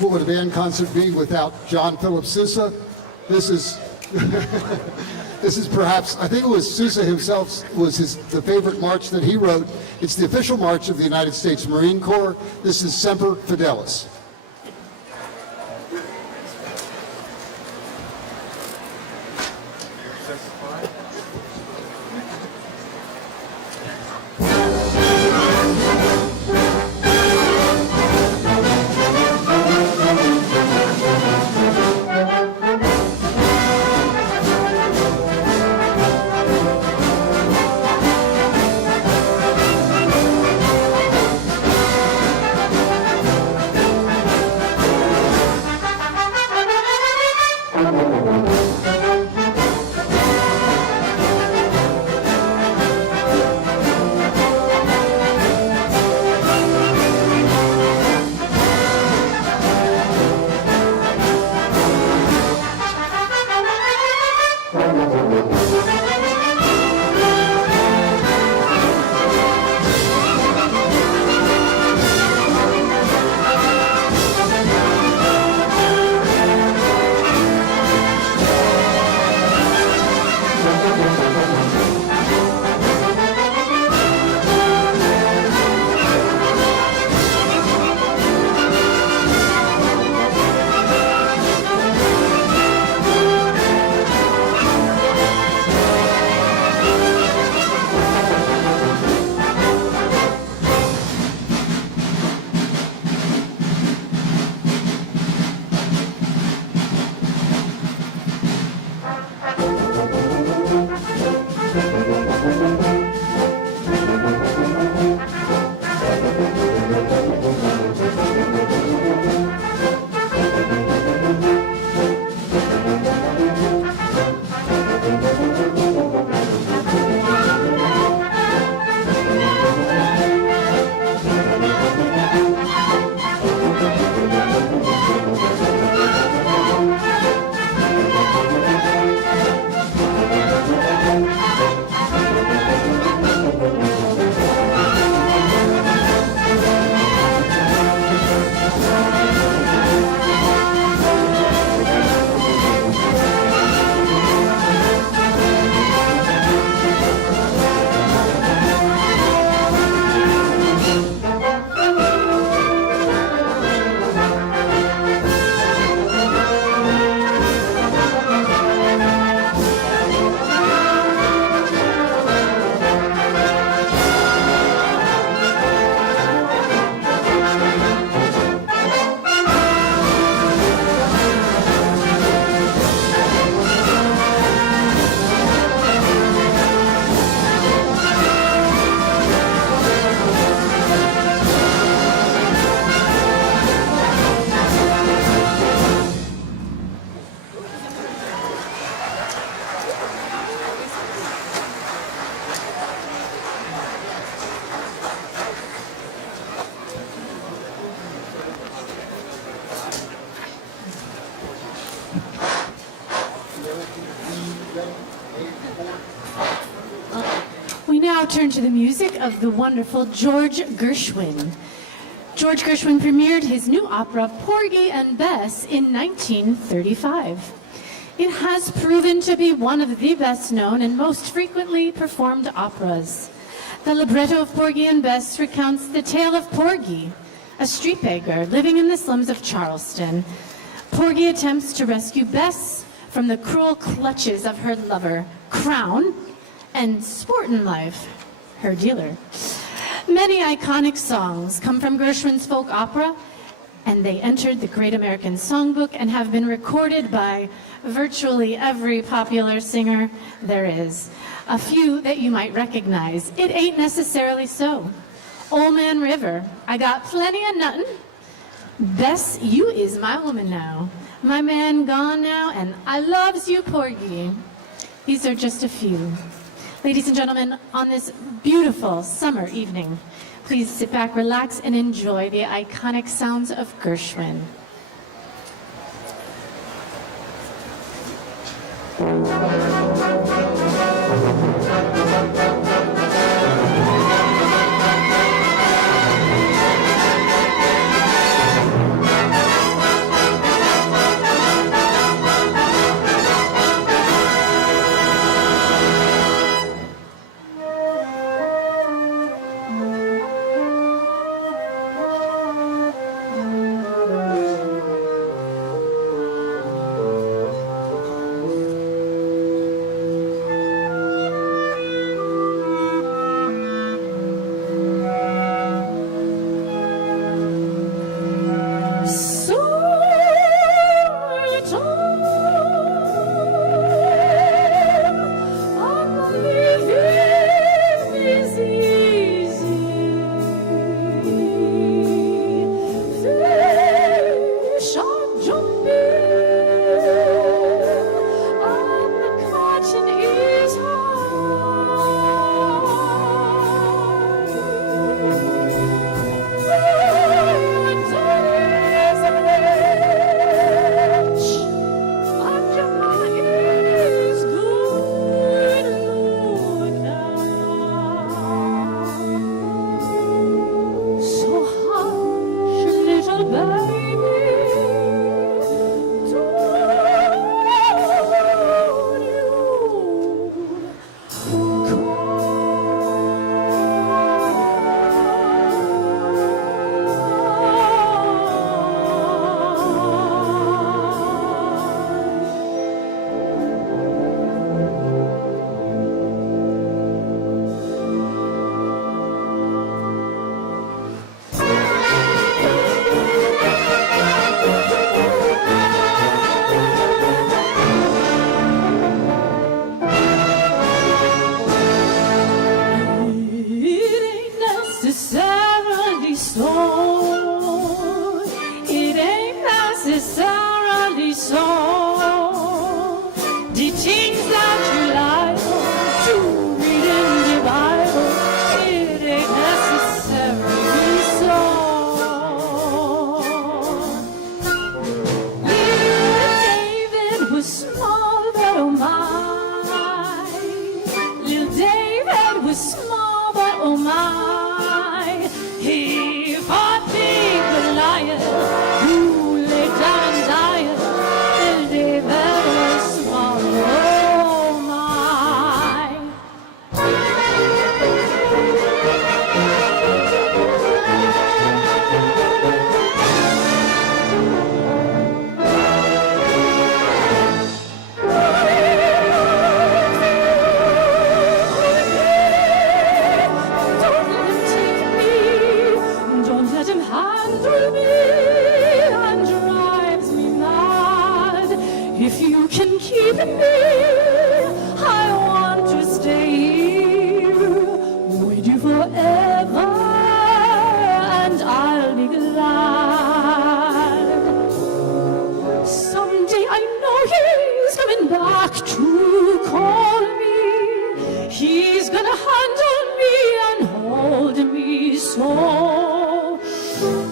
what would a band concert be without John Philip Sousa? This is this is perhaps, I think it was Sousa himself, the favorite march that he wrote. It's the official march of the United States Marine Corps. This is Semper Fidelis. We now turn to the music of the wonderful George Gershwin. George Gershwin premiered his new opera, Porgy and Bess, in 1935. It has proven to be one of the best known and most frequently performed operas. The libretto of Porgy and Bess recounts the tale of Porgy, a street beggar living in the slums of Charleston. Porgy attempts to rescue Bess from the cruel clutches of her lover, Crown, and Sportin' Life, her dealer. Many iconic songs come from Gershwin's folk opera, and they entered the Great American Songbook and have been recorded by virtually every popular singer there is. A few that you might recognize. It Ain't Necessarily So. Old Man River, I Got Plenty of Nuttin'. Bess, You Is My Woman Now. My Man Gone Now, and I Loves You, Porgy. These are just a few. Ladies and gentlemen, on this beautiful summer evening, please sit back, relax, and enjoy the iconic sounds of Gershwin. soul. The things that you like to read in the Bible, it ain't necessarily so. Little David was small, but oh my. Little David was small, but oh my. He fought big Goliath, who lay down and died. Little David was small, oh my. Don't let him take me, don't let him handle me, and drives me mad. If you can keep me, I want to stay here with you forever, and I'll be glad. Someday I know he's coming back to call me. He's gonna handle me and hold me so.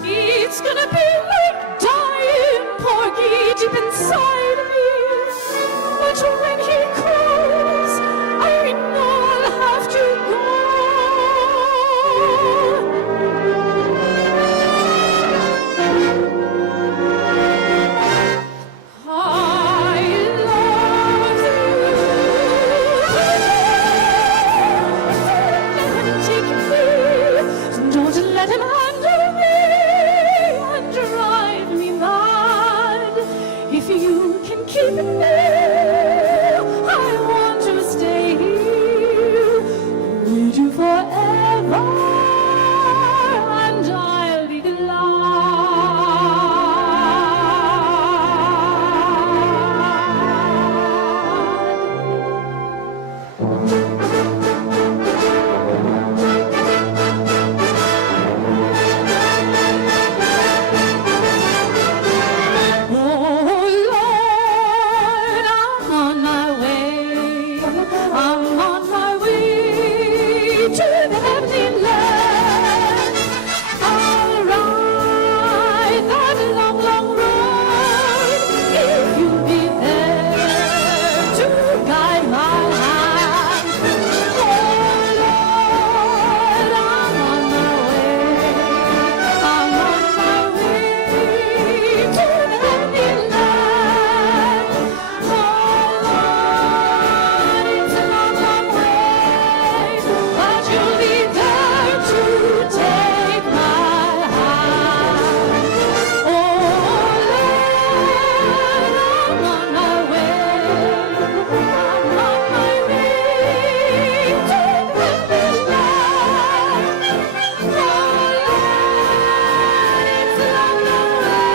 It's gonna be like dying porgy deep inside me. But when he calls, I know I'll have to go. I love you. Don't let him handle me and drive me mad. If you can keep me, I want to stay here with you forever, and I'll be Oh Lord, I'm on my way. I'm on my way to the heavenly land. I'll ride that long, long road if you'll be there to guide my hand. Oh Lord, I'm on my way. I'm on my way to the heavenly land. Oh Lord, it's a long, long way, but you'll be there to take my hand. Oh Lord, I'm on my way. I'm on my way to the heavenly land. Oh Lord, it's a long, long way,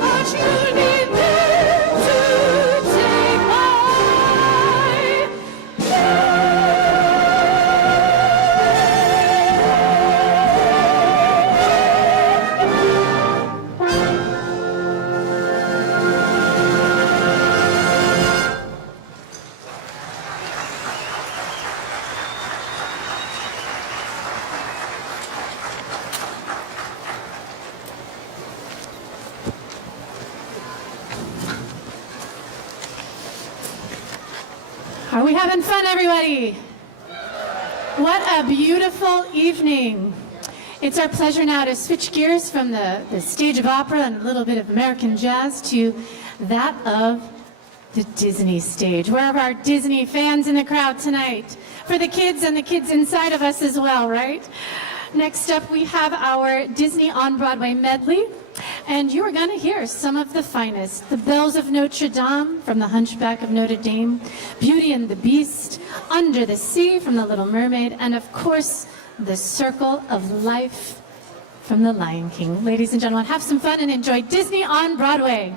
but you'll be there to take my Are we having fun, everybody? What a beautiful evening. It's our pleasure now to switch gears from the stage of opera and a little bit of American jazz to that of the Disney stage. Where are our Disney fans in the crowd tonight? For the kids and the kids inside of us as well, right? Next up, we have our Disney on Broadway medley. And you are going to hear some of the finest. The Bells of Notre Dame from The Hunchback of Notre Dame, Beauty and the Beast, Under the Sea from The Little Mermaid, and of course, The Circle of Life from The Lion King. Ladies and gentlemen, have some fun and enjoy Disney on Broadway.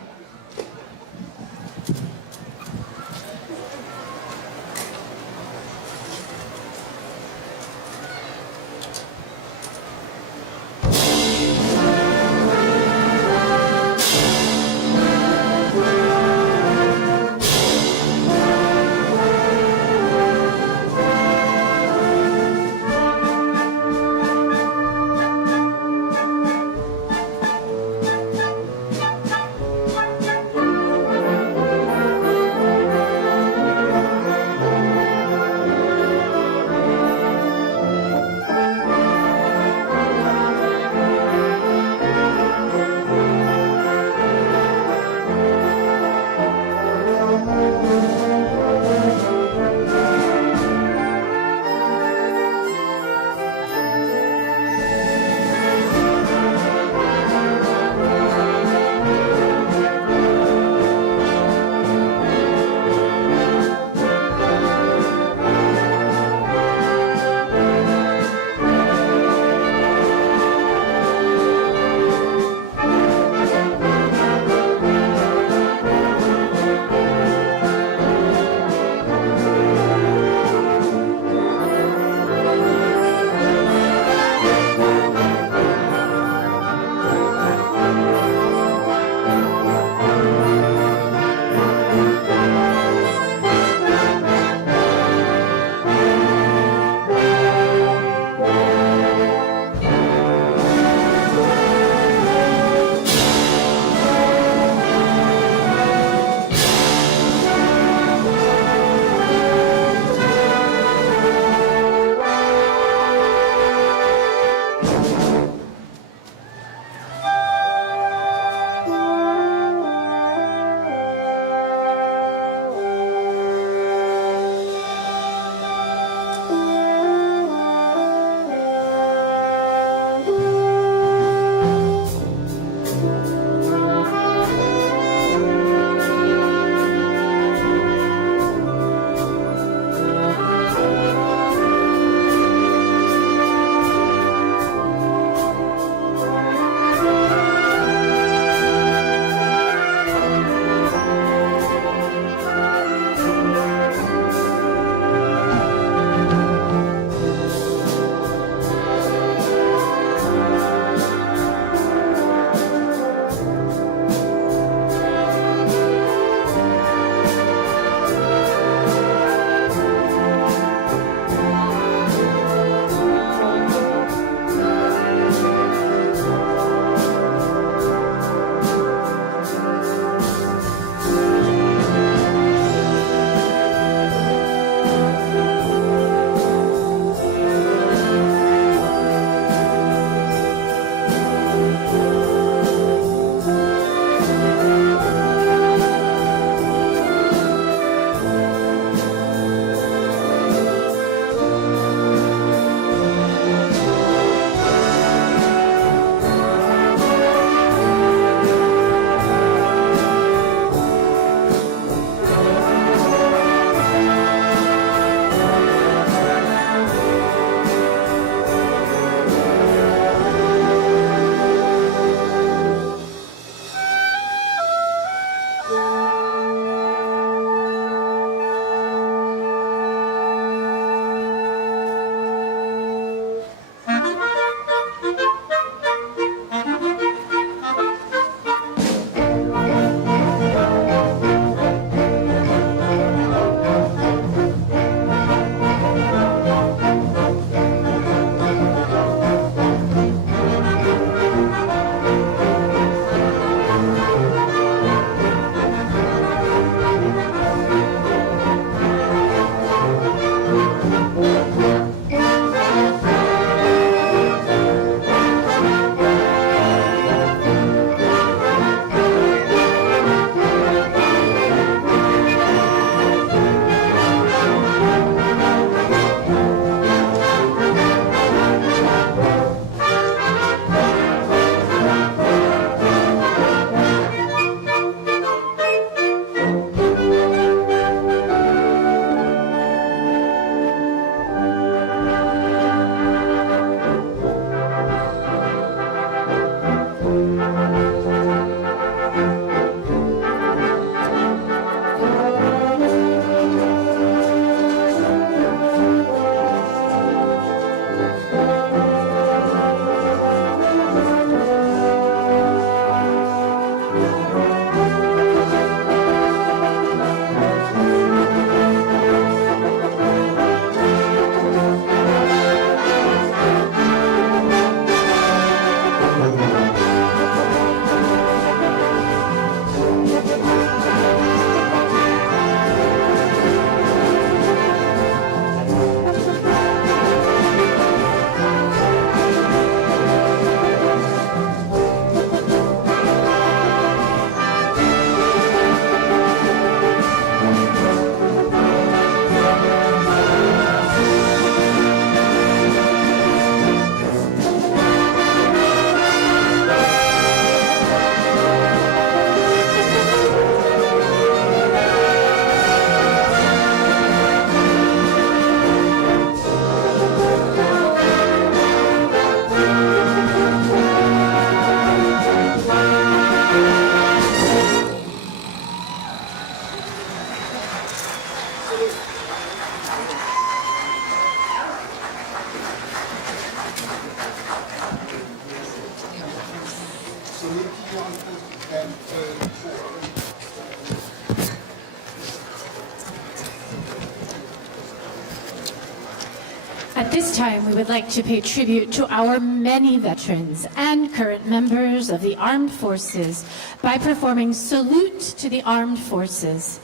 At this time, we would like to pay tribute to our many veterans and current members of the armed forces by performing Salute to the Armed Forces.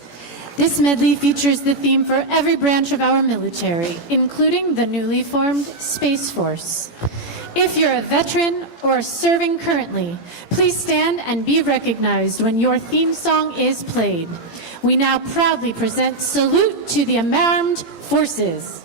This medley features the theme for every branch of our military, including the newly formed Space Force. If you're a veteran or serving currently, please stand and be recognized when your theme song is played. We now proudly present Salute to the Armed Forces.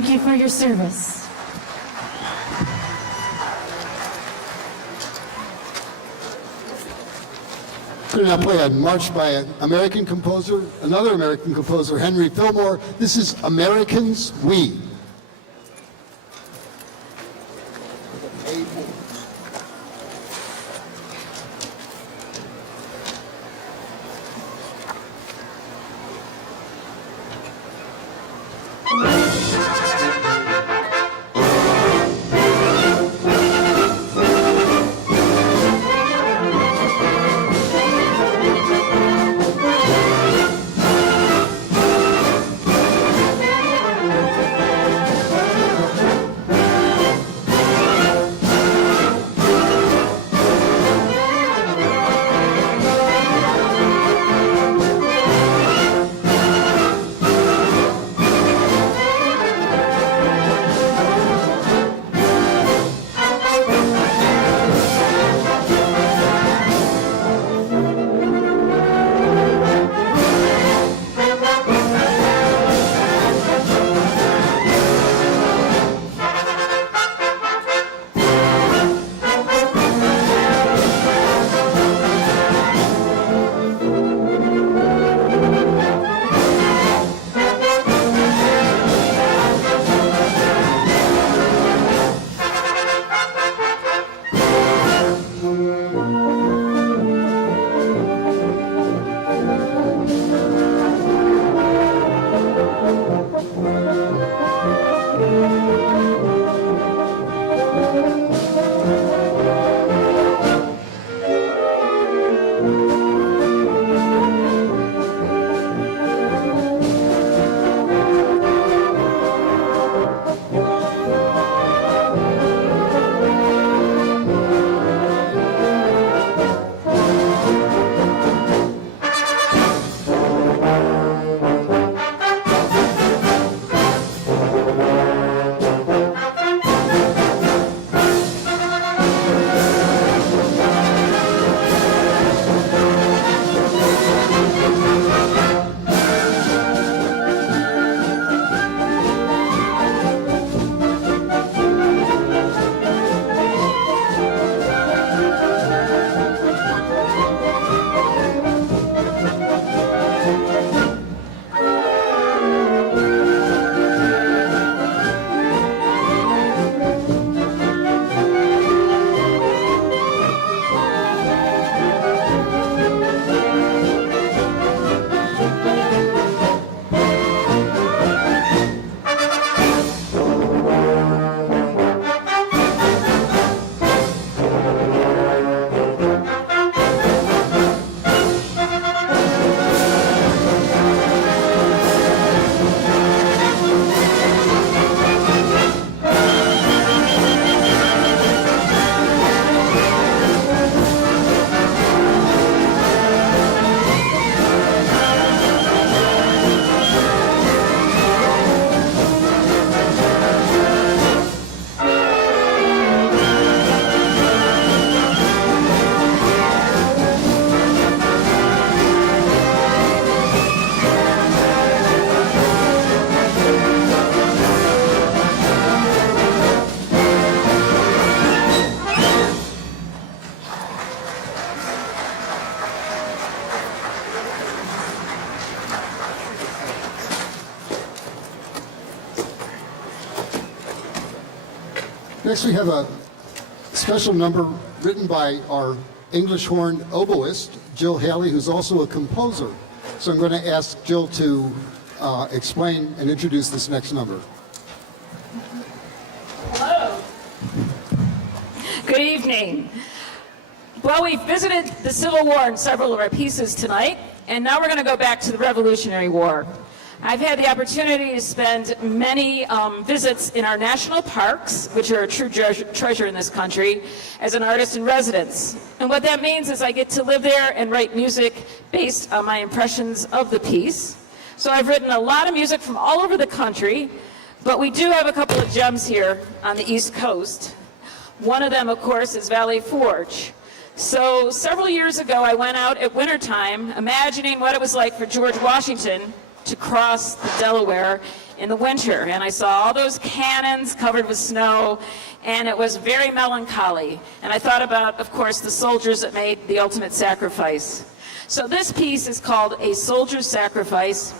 Thank you for your service. We're going to now play a march by an American composer, another American composer, Henry Fillmore. This is Americans We. Next we have a special number written by our English horn oboist, Jill Haley, who's also a composer. So I'm going to ask Jill to explain and introduce this next number. Hello. Good evening. Well, we've visited the Civil War in several of our pieces tonight, and now we're going to go back to the Revolutionary War. I've had the opportunity to spend many visits in our national parks, which are a true treasure in this country, as an artist in residence. And what that means is I get to live there and write music based on my impressions of the piece. So I've written a lot of music from all over the country, but we do have a couple of gems here on the East Coast. One of them, of course, is Valley Forge. So several years ago, I went out at wintertime, imagining what it was like for George Washington to cross the Delaware in the winter, and I saw all those cannons covered with snow, and it was very melancholy. And I thought about, of course, the soldiers that made the ultimate sacrifice. So this piece is called A Soldier's Sacrifice.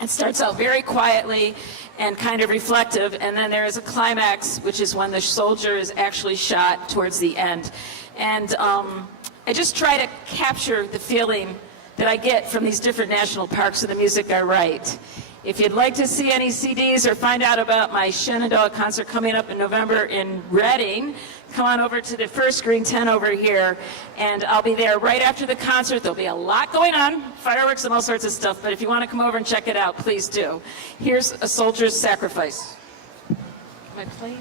It starts out very quietly and kind of reflective, and then there is a climax, which is when the soldier is actually shot towards the end. And I just try to capture the feeling that I get from these different national parks and the music I write. If you'd like to see any CDs or find out about my Shenandoah concert coming up in November in Reading, come on over to the first Green 10 over here, and I'll be there right after the concert. There'll be a lot going on, fireworks and all sorts of stuff, but if you want to come over and check it out, please do. Here's A Soldier's Sacrifice. Am I playing it?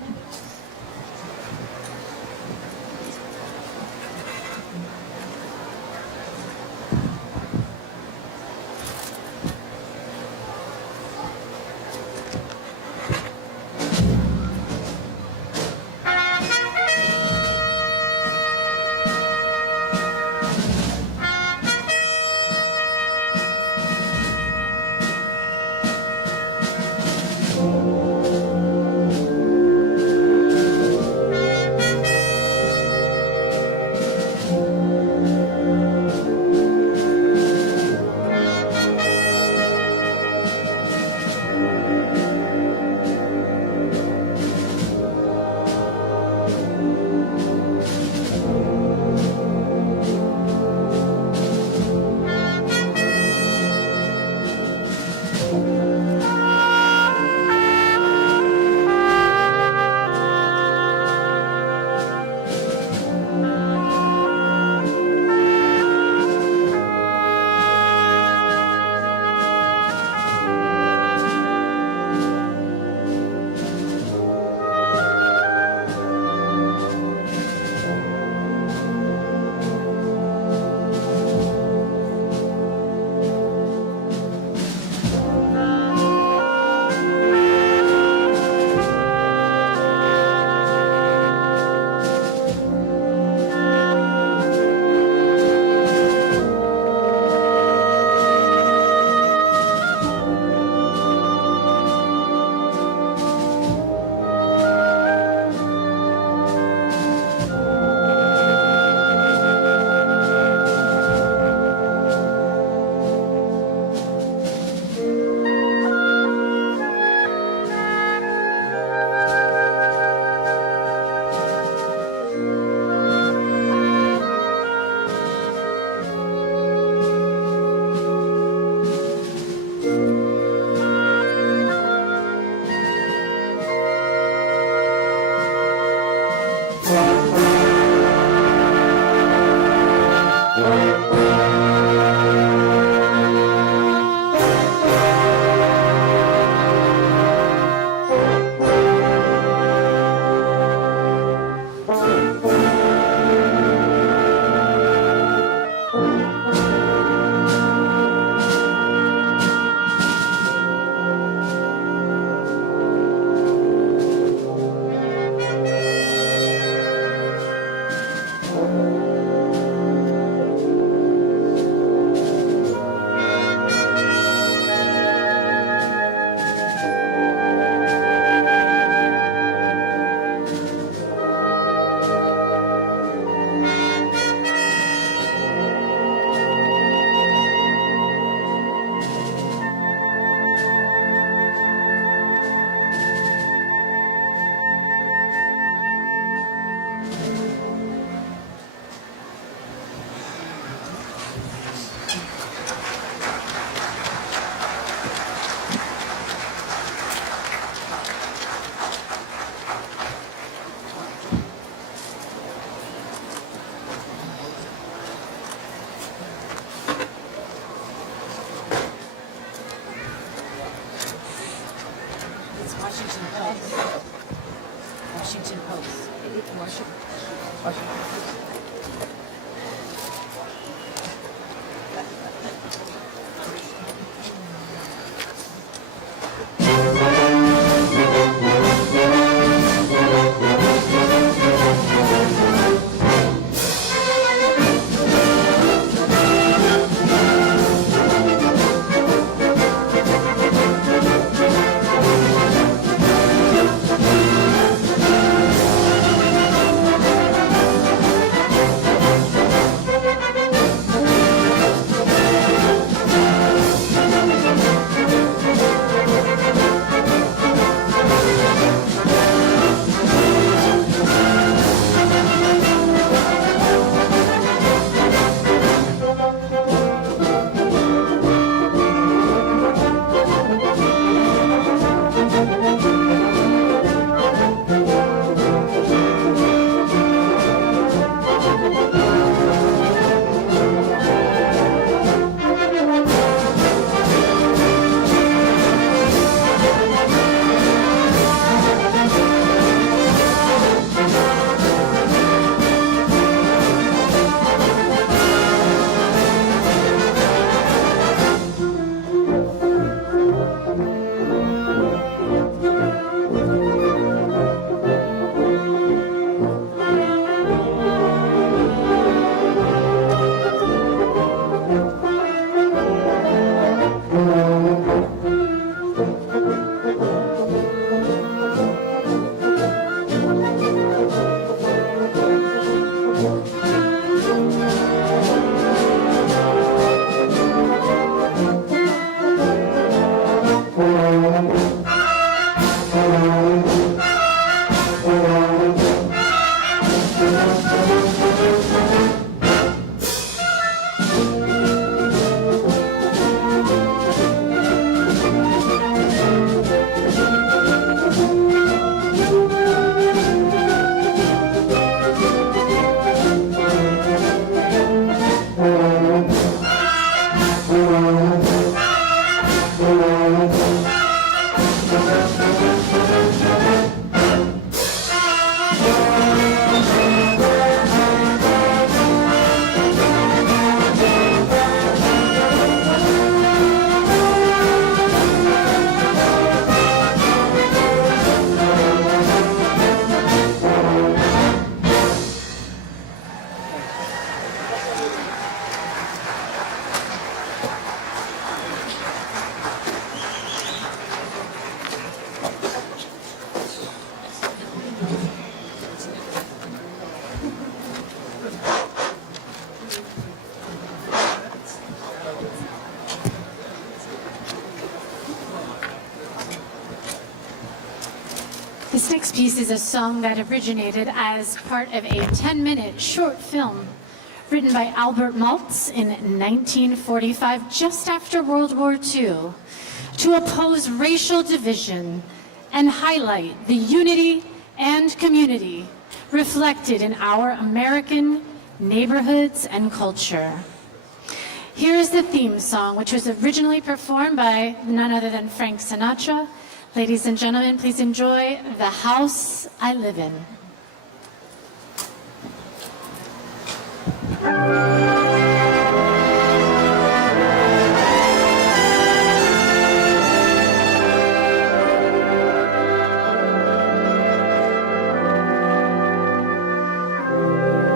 Washington Post. next piece is a song that originated as part of a 10-minute short film written by Albert Maltz in 1945, just after World War II, to oppose racial division and highlight the unity and community reflected in our American neighborhoods and culture. Here is the theme song, which was originally performed by none other than Frank Sinatra. Ladies and gentlemen, please enjoy The House I Live In.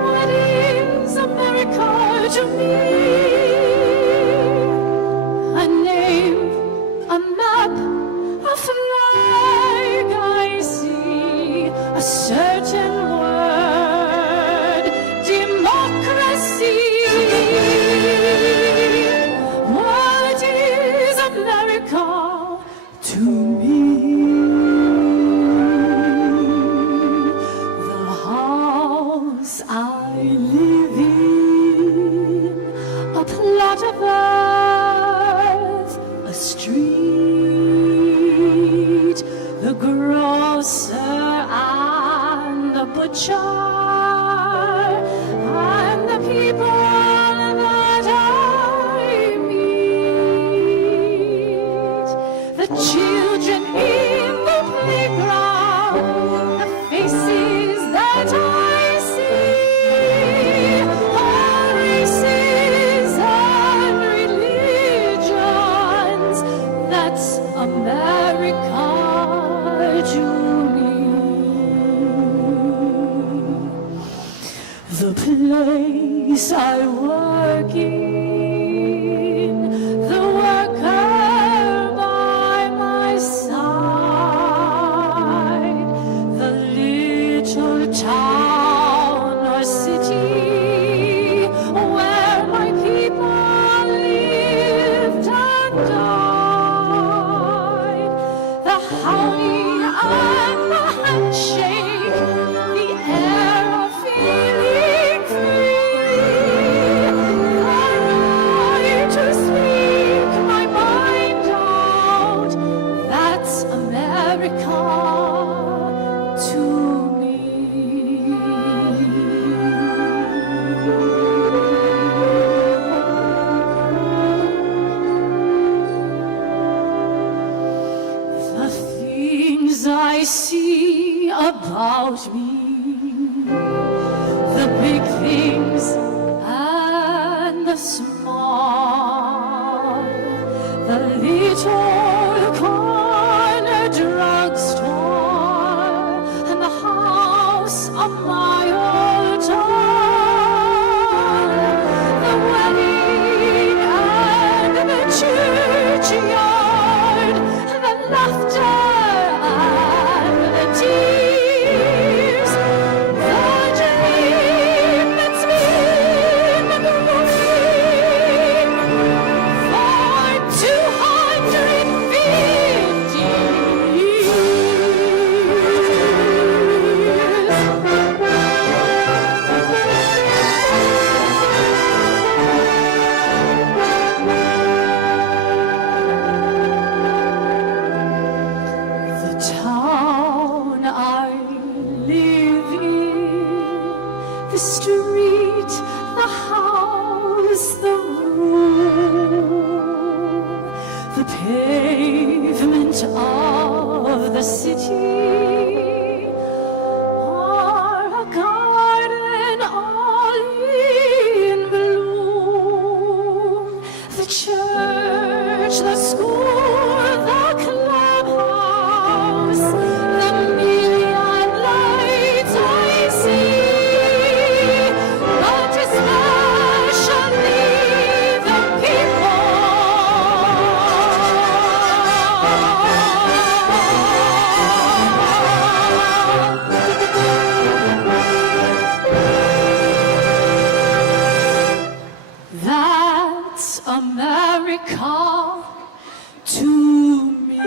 What is America to me? A name, a map, a flag I see, a certain word, democracy. What is America to me? The house I live in, a plot of earth, a street, the grocer and the butcher, and the people that I meet, the children in the playground, the faces that I see, all races and religions. That's America to me. The place I work in, the worker by my side, the little town or city where my people lived and died, the howdy and the handshake, the air of feeling free, the right to speak my mind out. That's America to me. The things I see about me, the big things and the small, the little corner drugstore and the house on my old town, the wedding and the churchyard, the laughter and the tears, the dream that's been growing for 250 The town I live in, the street, the house, the room, the pavement of the city are a garden all in bloom. The church, the school, the clubhouse, the million lights I see, but especially the people. That's America to me.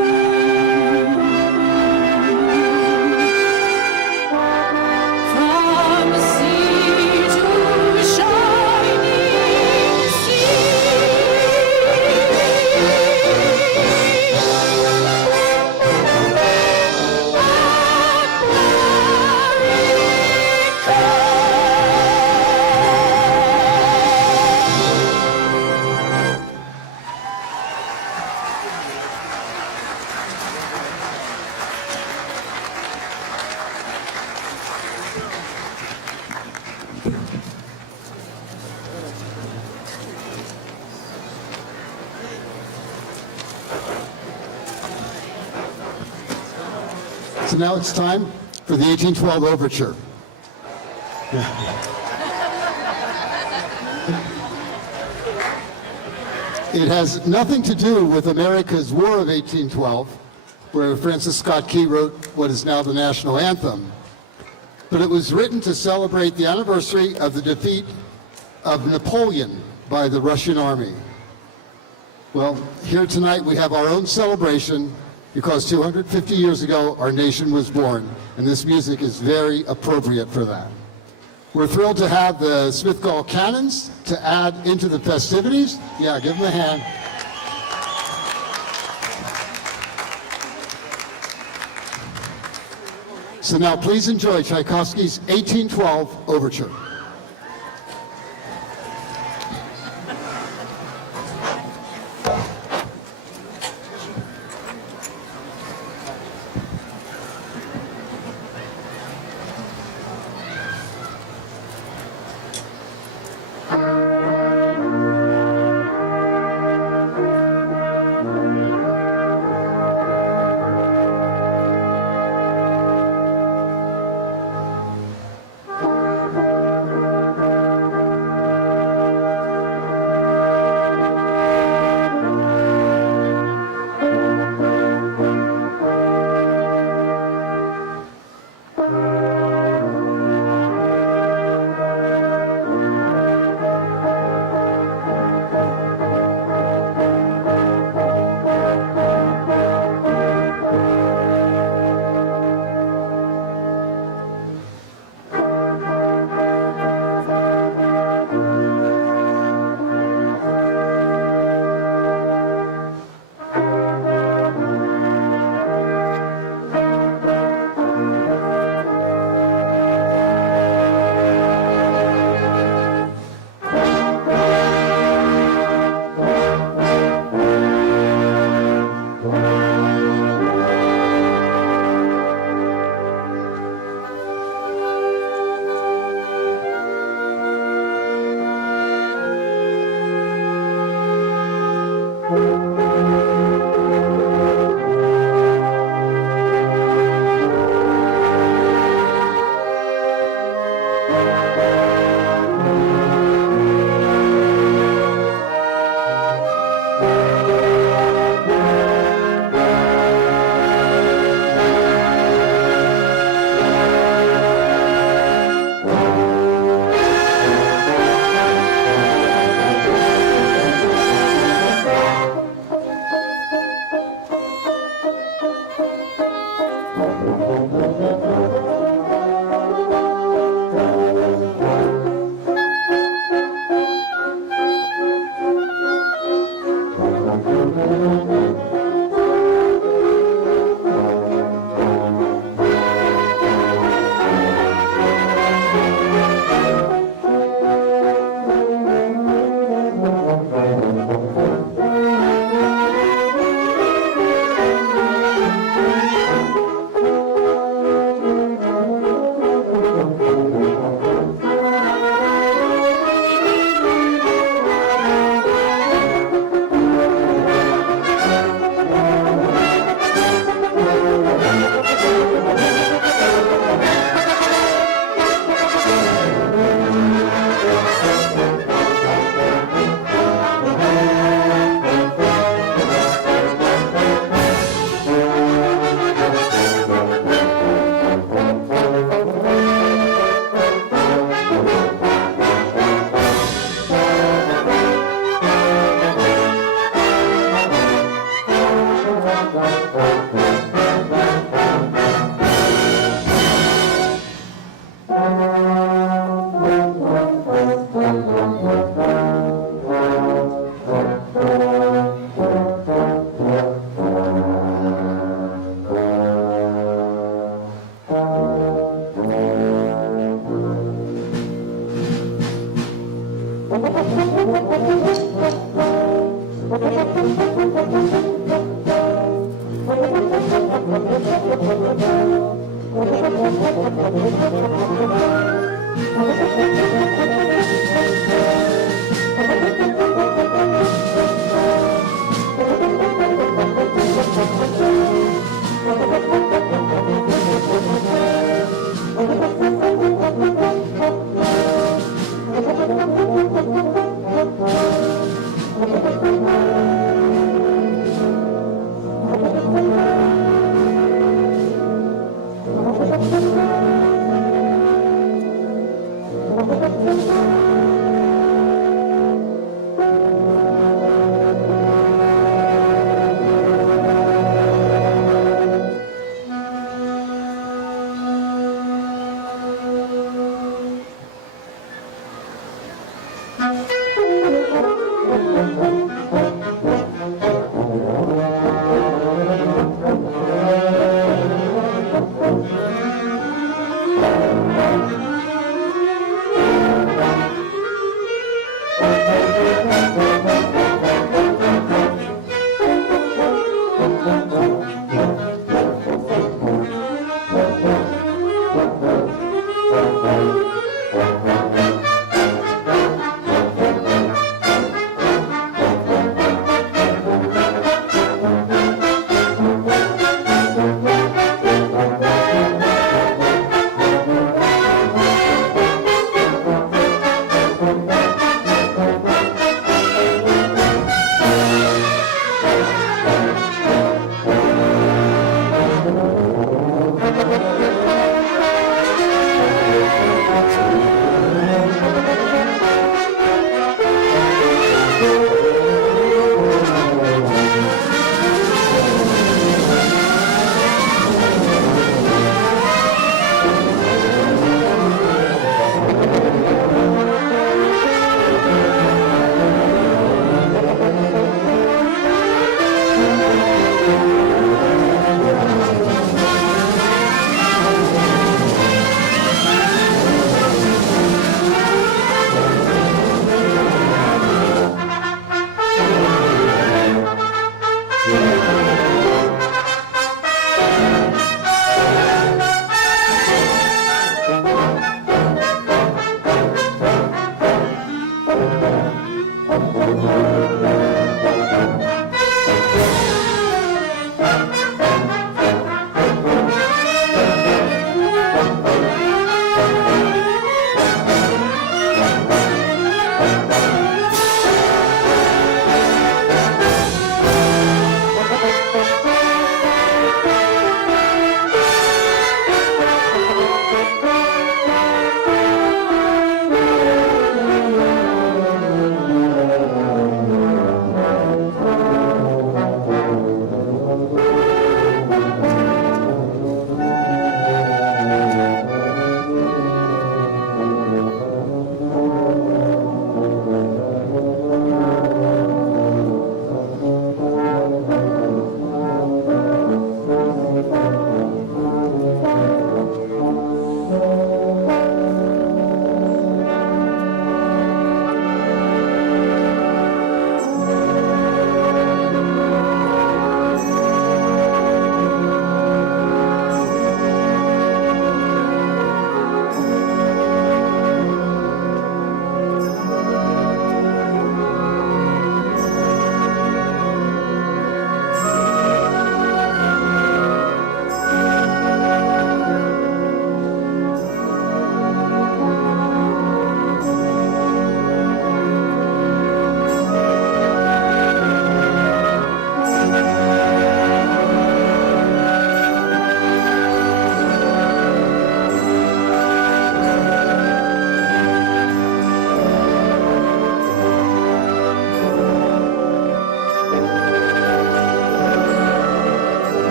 So now it's time for the 1812 Overture. It has nothing to do with America's War of 1812, where Francis Scott Key wrote what is now the national anthem, but it was written to celebrate the anniversary of the defeat of Napoleon by the Russian army. Well, here tonight we have our own celebration because 250 years ago our nation was born, and this music is very appropriate for that. We're thrilled to have the Smith Gall Cannons to add into the festivities. Yeah, give them a hand. So now please enjoy Tchaikovsky's 1812 Overture.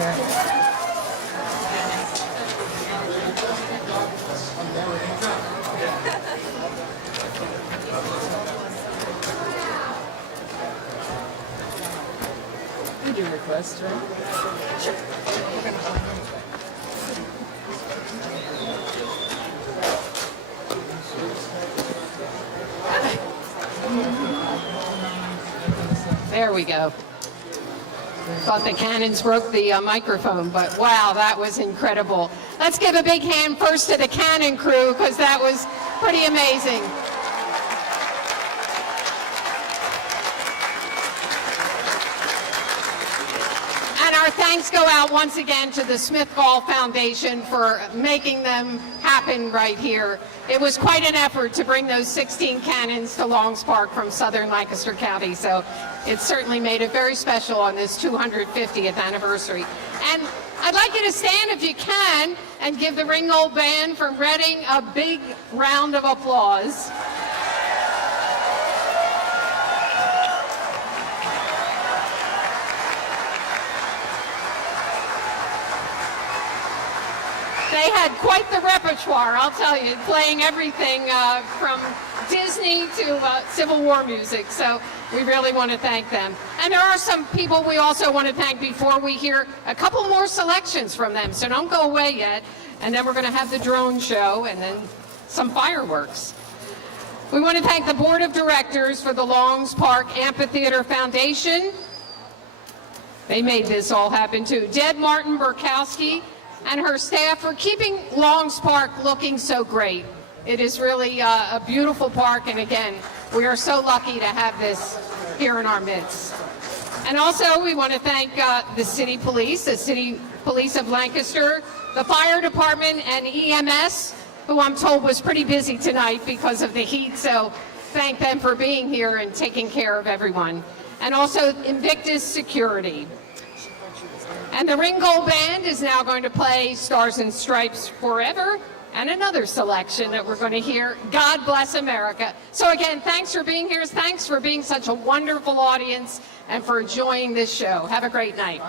You do request, right? There we go. Thought the cannons broke the microphone, but wow, that was incredible. Let's give a big hand first to the cannon crew, because that was pretty amazing. And our thanks go out once again to the Smith Gall Foundation for making them happen right here. It was quite an effort to bring those 16 cannons to Longs Park from southern Lancaster County, so it certainly made it very special on this 250th anniversary. And I'd like you to stand if you can and give the Ringgold Band from Reading a big round of applause. They had quite the repertoire, I'll tell you, playing everything from Disney to Civil War music, so we really want to thank them. And there are some people we also want to thank before we hear a couple more selections from them, so don't go away yet. And then we're going to have the drone show and then some fireworks. We want to thank the Board of Directors for the Longs Park Amphitheater Foundation. They made this all happen too. Deb Martin Burkowski and her staff for keeping Longs Park looking so great. It is really a beautiful park, and again, we are so lucky to have this here in our midst. And also, we want to thank the City Police of Lancaster, the Fire Department, and EMS, who I'm told was pretty busy tonight because of the heat, so thank them for being here and taking care of everyone. And also Invictus Security. And the Ringgold Band is now going to play Stars and Stripes Forever, and another selection that we're going to hear, God Bless America. So again, thanks for being here. Thanks for being such a wonderful audience and for enjoying this show. Have a great night.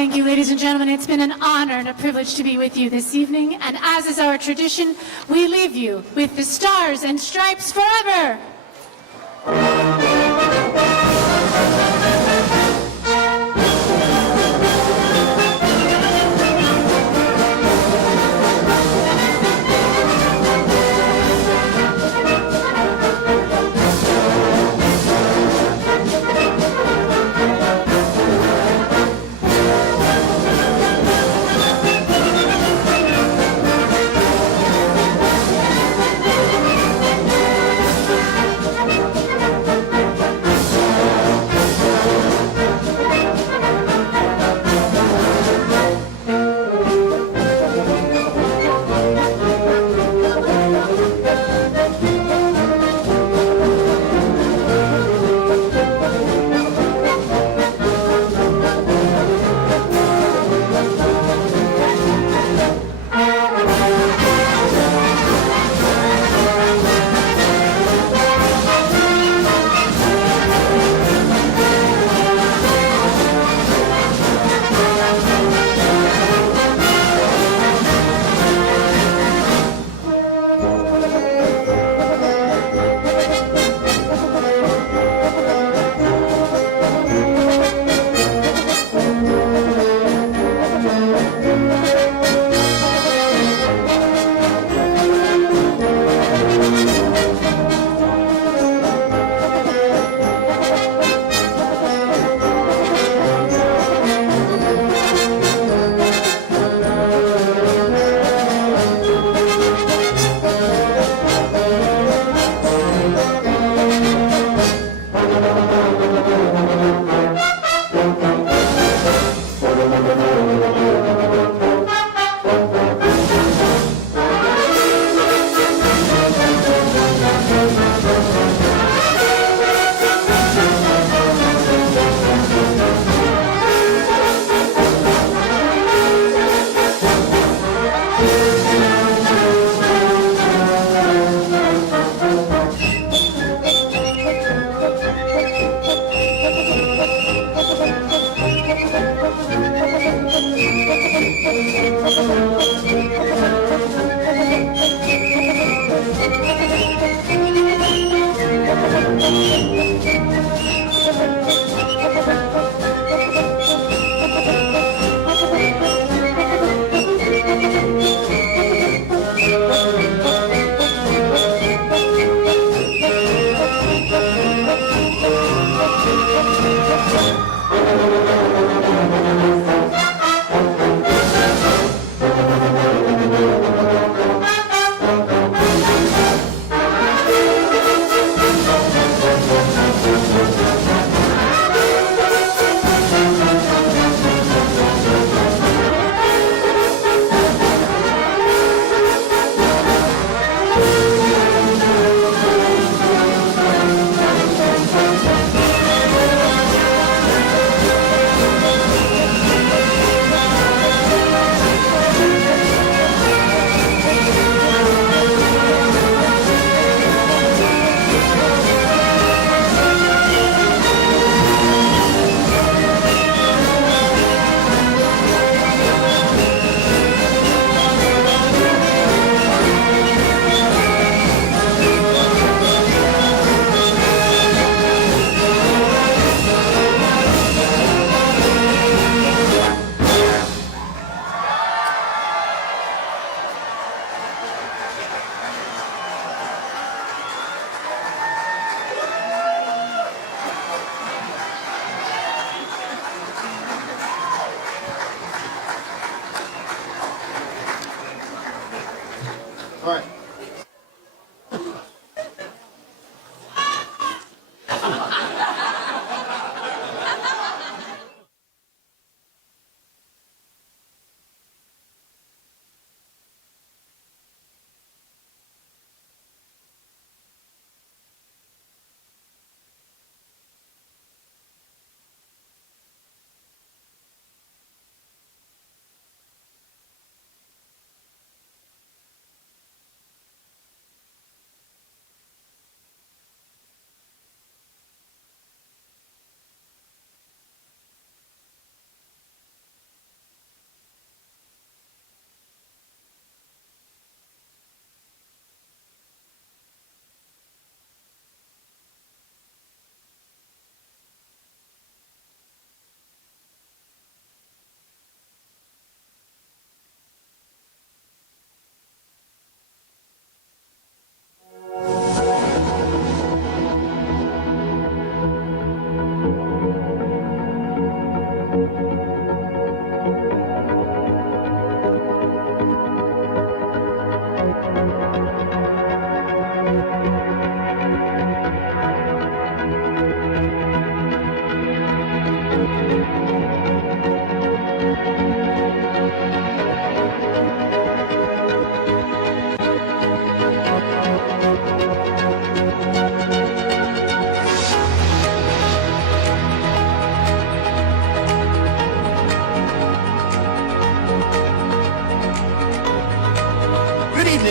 Thank you, ladies and gentlemen. It's been an honor and a privilege to be with you this evening. And as is our tradition, we leave you with the Stars and Stripes Forever.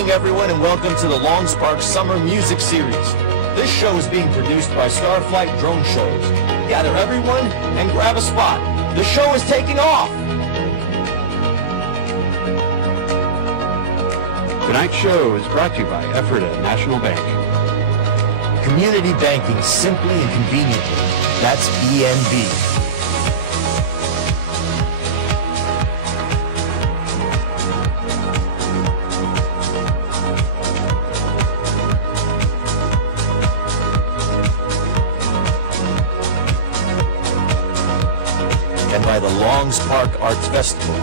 evening, everyone, and welcome to the Longs Park Summer Music Series. This show is being produced by Starflight Drone Shows. Gather everyone and grab a spot. The show is taking off! Tonight's show is brought to you by Ephrata National Bank. Community banking simply and conveniently. That's ENB. And by the Longs Park Arts Festival.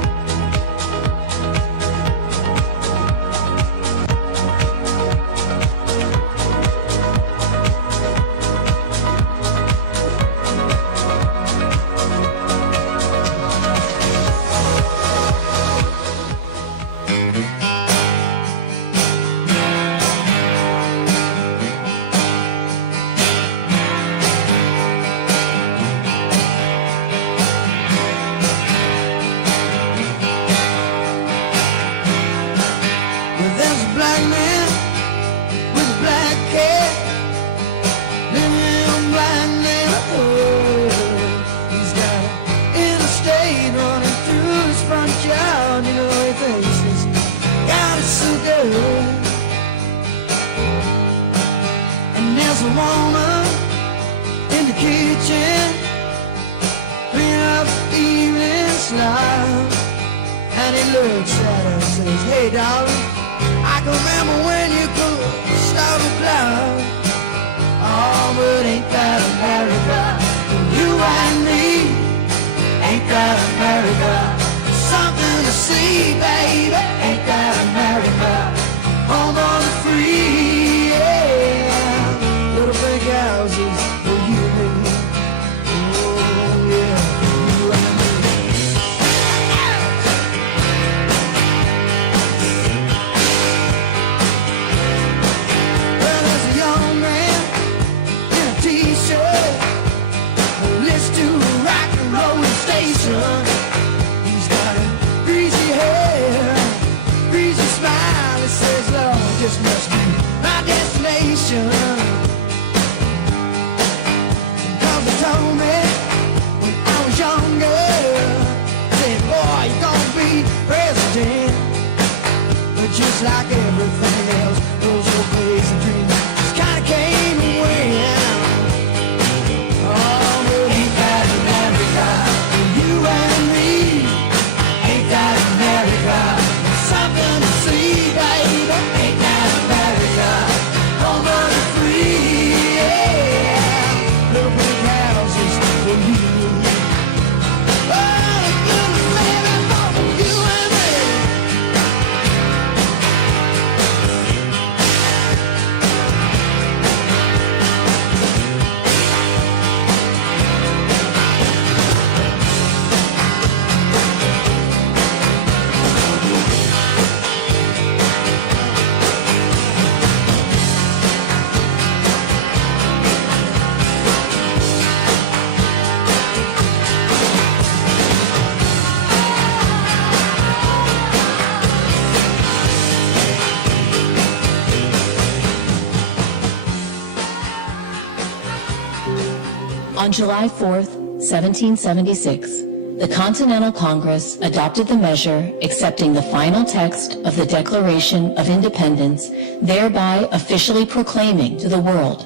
On July 4th, 1776, the Continental Congress adopted the measure accepting the final text of the Declaration of Independence, thereby officially proclaiming to the world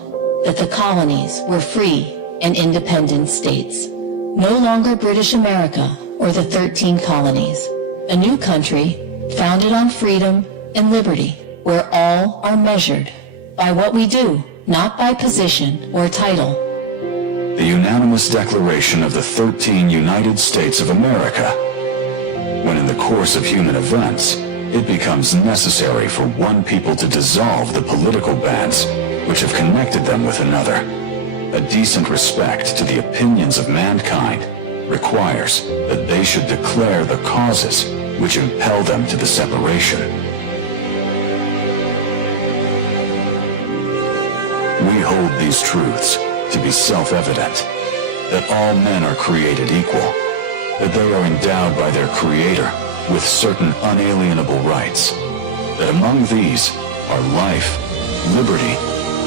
that the colonies were free and independent states. No longer British America or the 13 colonies. A new country founded on freedom and liberty, where all are measured by what we do, not by position or title. The unanimous declaration of the 13 United States of America, when in the course of human events, it becomes necessary for one people to dissolve the political bands which have connected them with another. A decent respect to the opinions of mankind requires that they should declare the causes which impel them to the separation. We hold these truths to be self-evident, that all men are created equal, that they are endowed by their Creator with certain unalienable rights, that among these are life, liberty,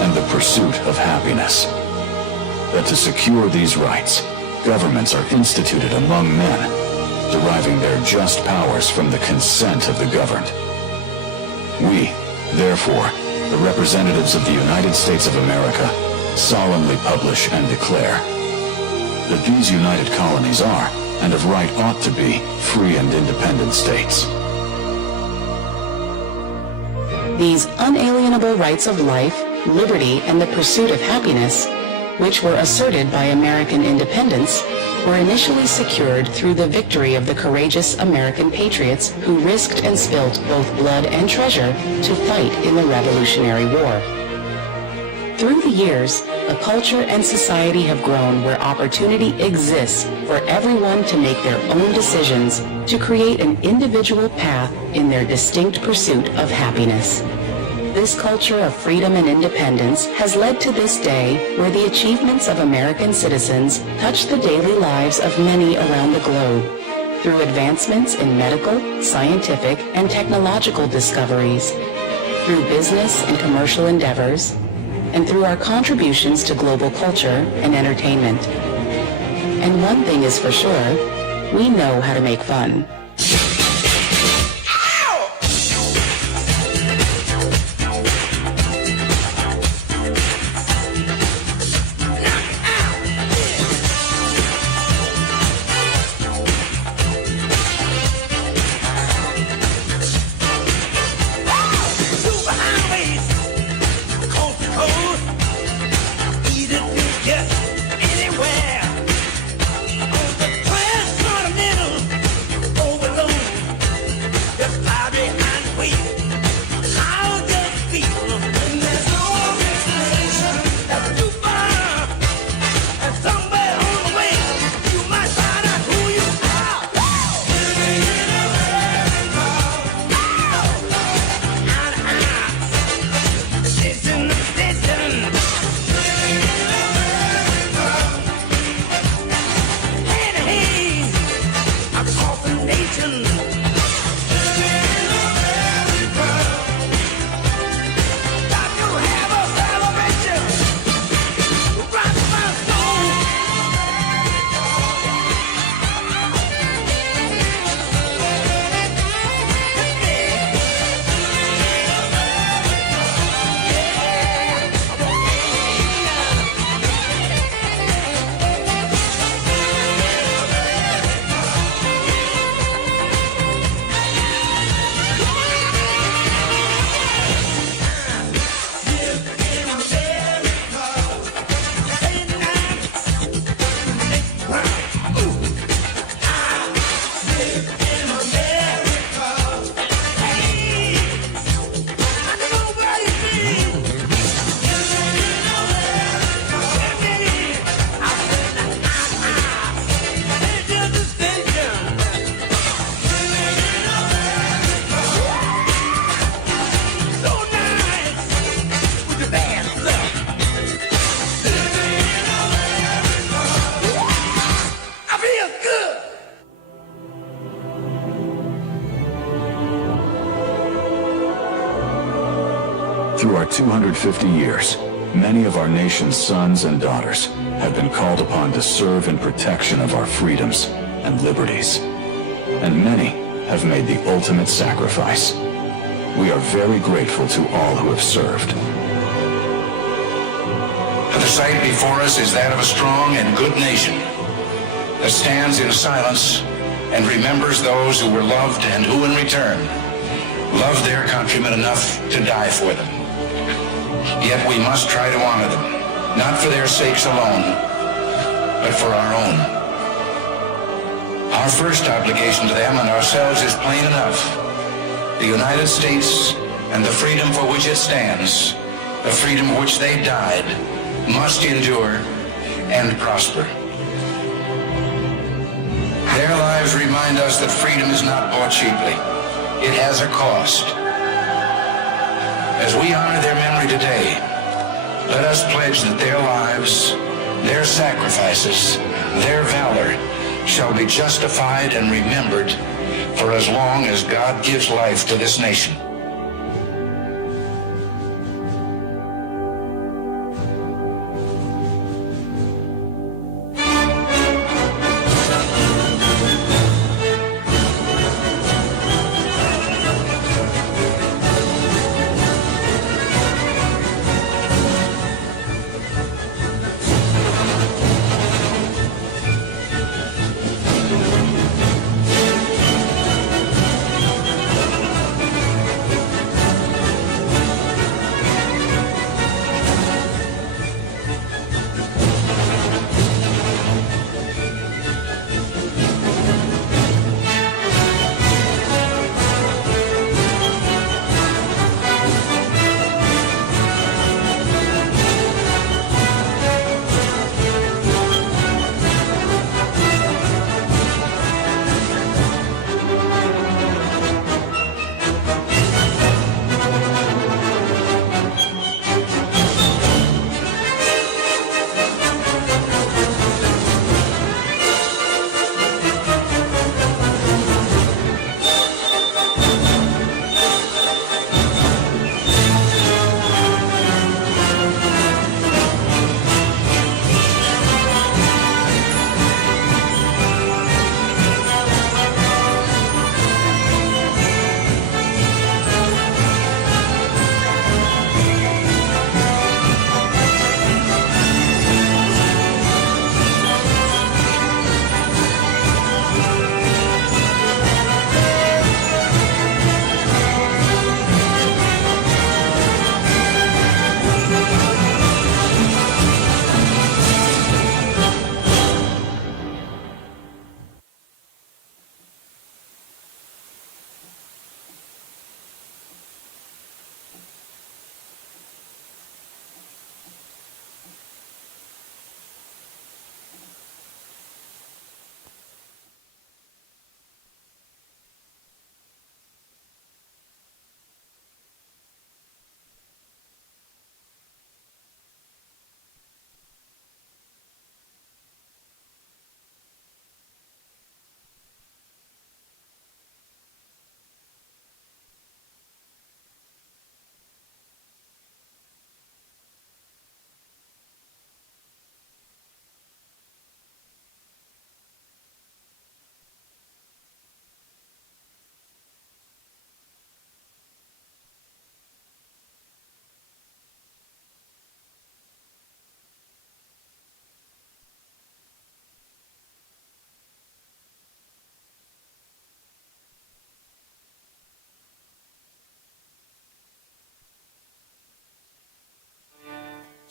and the pursuit of happiness. That to secure these rights, governments are instituted among men, deriving their just powers from the consent of the governed. We, therefore, the representatives of the United States of America, solemnly publish and declare that these united colonies are, and of right ought to be, free and independent states. These unalienable rights of life, liberty, and the pursuit of happiness, which were asserted by American independence, were initially secured through the victory of the courageous American patriots who risked and spilt both blood and treasure to fight in the Revolutionary War. Through the years, a culture and society have grown where opportunity exists for everyone to make their own decisions to create an individual path in their distinct pursuit of happiness. This culture of freedom and independence has led to this day where the achievements of American citizens touch the daily lives of many around the globe through advancements in medical, scientific, and technological discoveries, through business and commercial endeavors, and through our contributions to global culture and entertainment. And one thing is for sure, we know how to make fun. Through our 250 years, many of our nation's sons and daughters have been called upon to serve in protection of our freedoms and liberties. And many have made the ultimate sacrifice. We are very grateful to all who have served. The sight before us is that of a strong and good nation that stands in silence and remembers those who were loved and who in return loved their countrymen enough to die for them. Yet we must try to honor them, not for their sakes alone, but for our own. Our first obligation to them and ourselves is plain enough. The United States and the freedom for which it stands, the freedom for which they died, must endure and prosper. Their lives remind us that freedom is not bought cheaply. It has a cost. As we honor their memory today, let us pledge that their lives, their sacrifices, their valor shall be justified and remembered for as long as God gives life to this nation.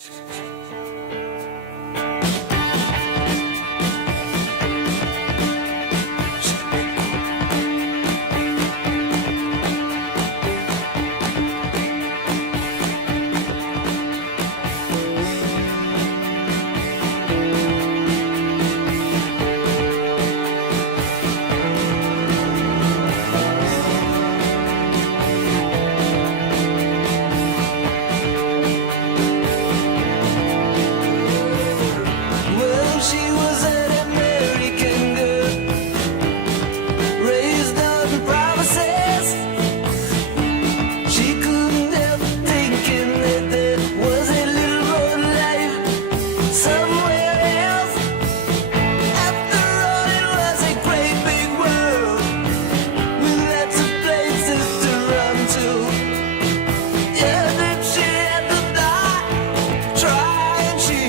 Well, she was an American girl, raised on promises. She couldn't help thinking that there was a little more life somewhere else. After all, it was a great big world with lots of places to run to. Yeah, if she had to die trying, she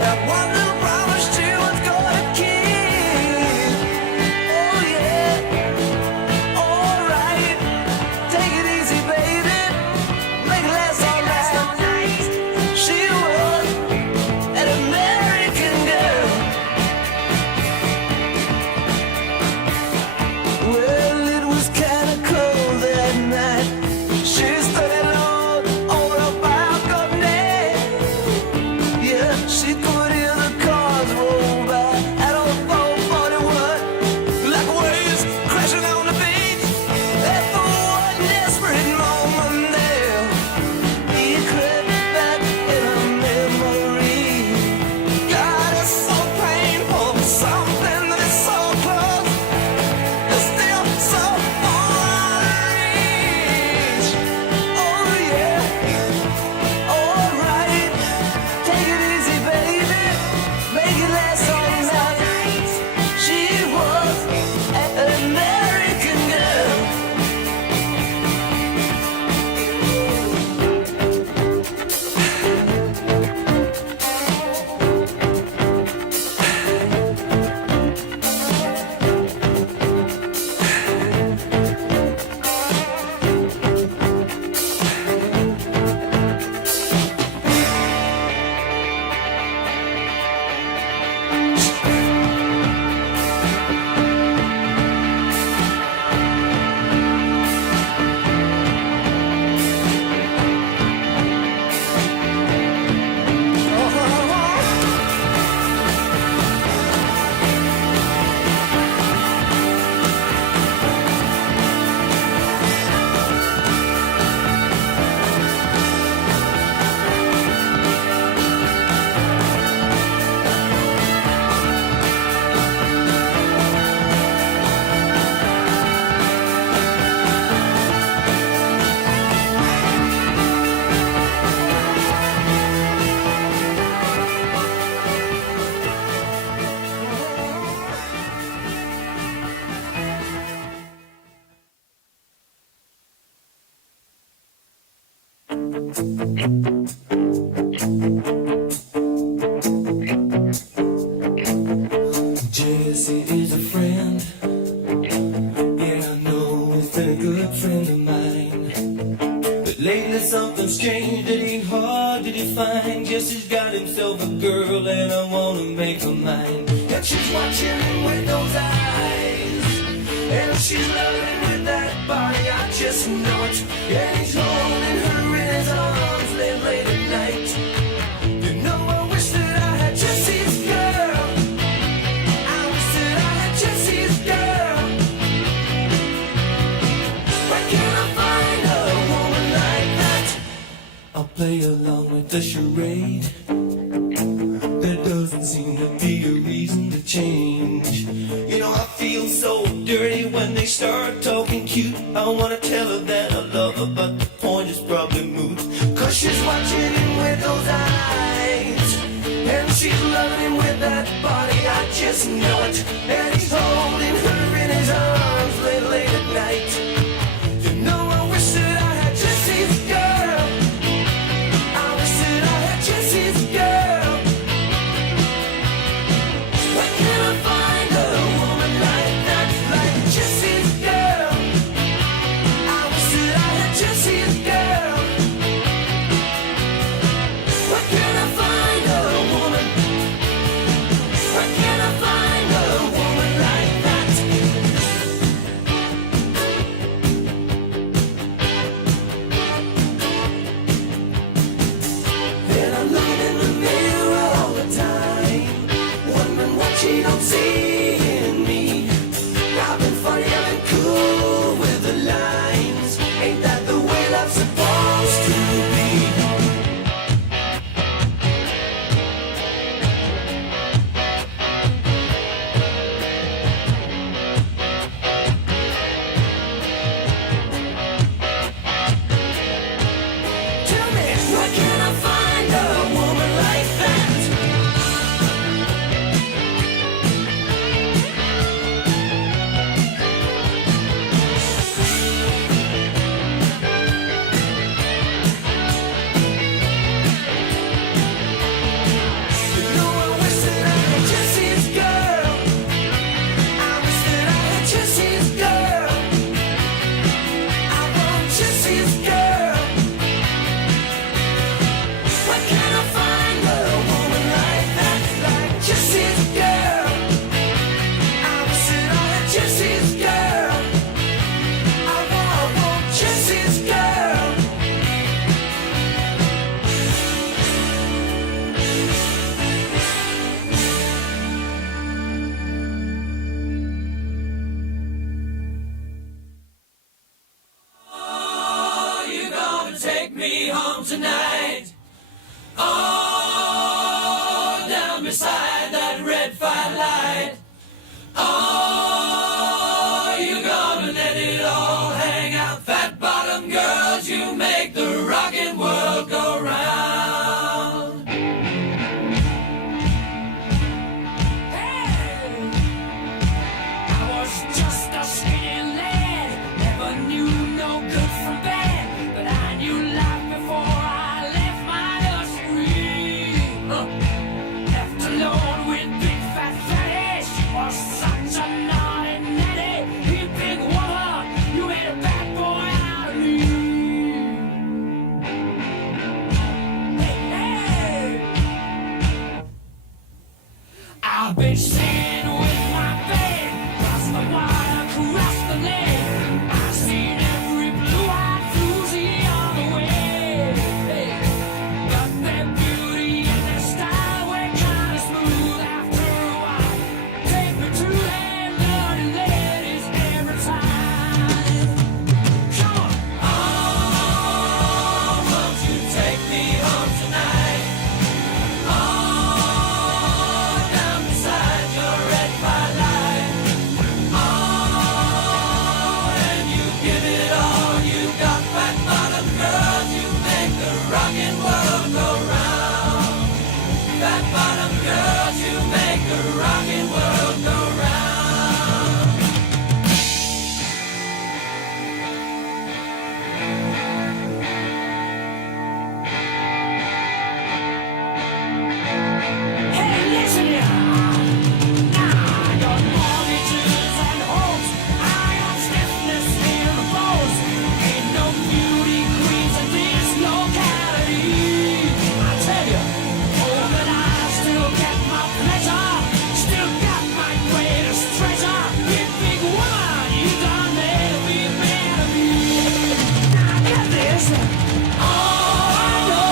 that one little promise she was gonna keep. Oh yeah, alright. Take it easy, baby. Make it last all night. She was an American girl. Well, it was kinda cold that night. She stood alone on a balcony. Yeah, she could hear the cars roll by at a 441, like waves crashing on the beach. And for one desperate moment there, he crept back in her memory. God, it's so painful, something that is so close, is still so far out of reach. Oh yeah, alright. Take it easy, baby. Make it last all night. She was an American girl. Jesse is a friend. Yeah, I know he's been a good friend of mine. But lately something's changed, it ain't hard to define. Jesse's got himself a girl and I wanna make her mine. And she's watching him with those eyes, and she's loving with that body, I just know it. And he's holding her in his arms late at night. You know, I wish that I had Jesse's girl. I wish that I had Jesse's girl. Where can I find a woman like that? I'll play along with the charade. There doesn't seem to be a reason to change. You know, I feel so dirty when they start talking cute. I wanna tell her that I love her, but the point is probably moot. Cause she's watching him with those eyes, and she's loving him with that body, I just know it. And he's holding her in his arms late at night. You know, I wish that I had Jesse's girl. I wish that I had Jesse's girl. Where can I find a woman like that, like Jesse's girl? I wish that I had Jesse's girl. Where Take me home tonight. Oh, down beside that red firelight. Oh, you're gonna let it all hang out. Fat bottom girls, you make the rockin' world go round. Hey, I was just a skinny lad, never knew no good from bad. You laughed before I left my nursery. Left alone with big fat fatty. She was such a naughty natty. You big woman, you made a bad boy out of me. Hey, hey. I've been singing with my band, across the water, across the lake. I've seen every blue-eyed floozy on the way. Hey, but their beauty and their style were kind of smooth after a while. Take me to them dirty ladies every time. Come on. Oh, won't you take me home tonight? Oh, down beside your red firelight. Oh, and you give it all you got, fat bottom girls, you make the rockin' world go round. Fat bottom girls, you make the rockin' world go round. Hey, listen here. Now I got mortgages and homes. I got stiffness in the bones. Ain't no beauty queens in this locality. I tell you, oh, but I still get my pleasure. Still got my greatest treasure. You big woman, you done made me man of me. Now get this. Oh, I know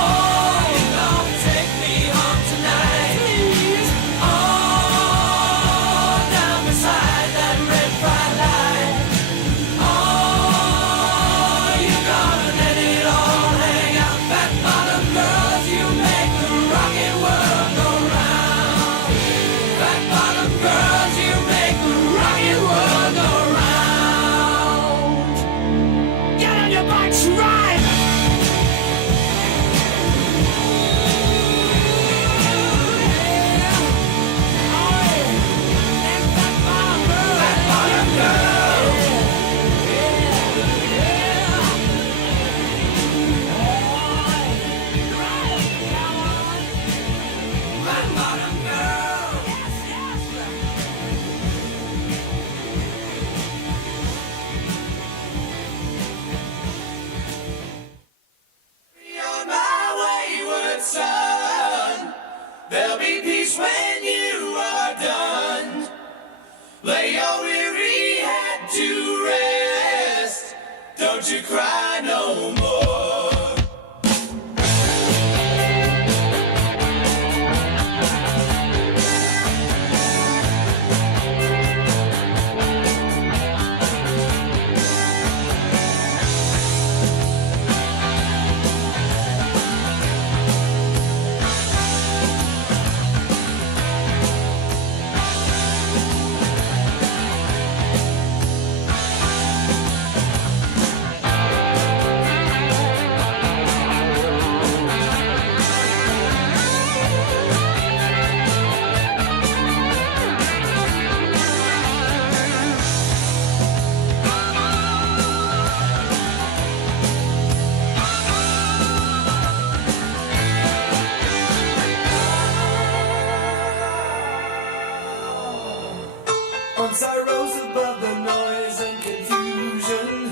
you're gonna take me home tonight. Please. Oh, down beside that red firelight. Oh, you're gonna let it all hang out. Fat bottom girls, you make the rockin' world go round. Fat bottom girls, you make the rockin' world go round. Get on your bikes, ride. On my wayward son, there'll be peace when you are done. Lay your weary head to rest. Don't you cry no more. Once I rose above the noise and confusion,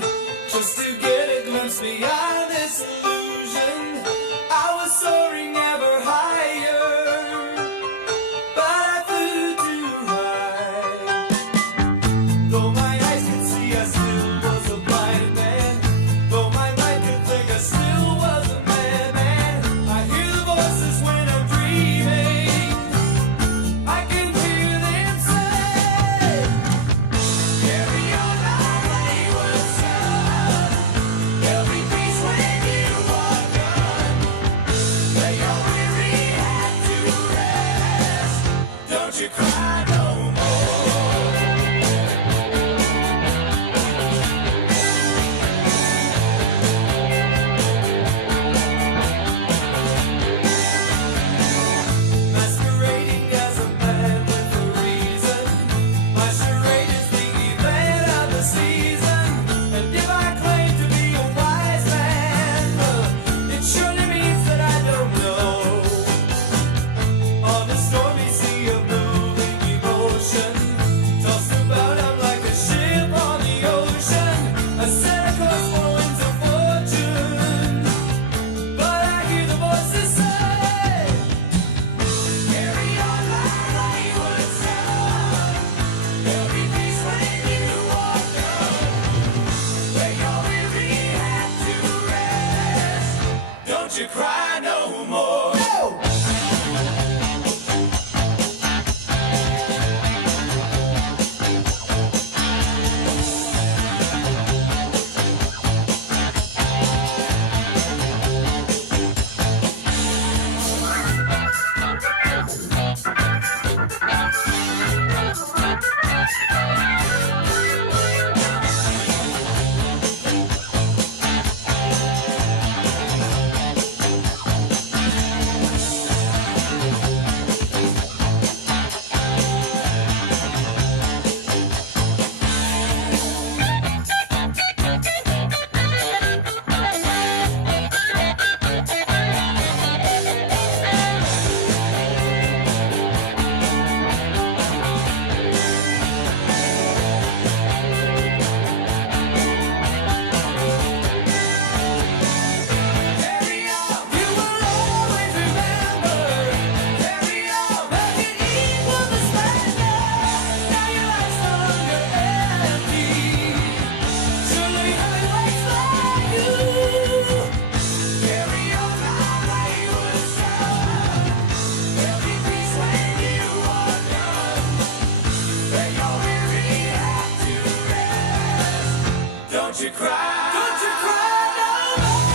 just to get a glimpse beyond this illusion. I was soaring ever higher, but I flew too high. Though my eyes could see, I still was a blind man. Though my mind could think, I still was a madman. I hear the voices when I'm dreaming. Don't you cry no more. Masquerading as a man with a reason. My charade is the event of the season. And if I claim to be a wise man, it surely means that I don't know. On the stormy sea of moving emotion, tossed about I'm like a ship on the ocean. I set a course for winds of fortune, but I hear the voices say, carry on my wayward son. There'll be peace when you walk home, where your weary head to rest. Don't you cry no more. Don't you cry. Don't you cry no more.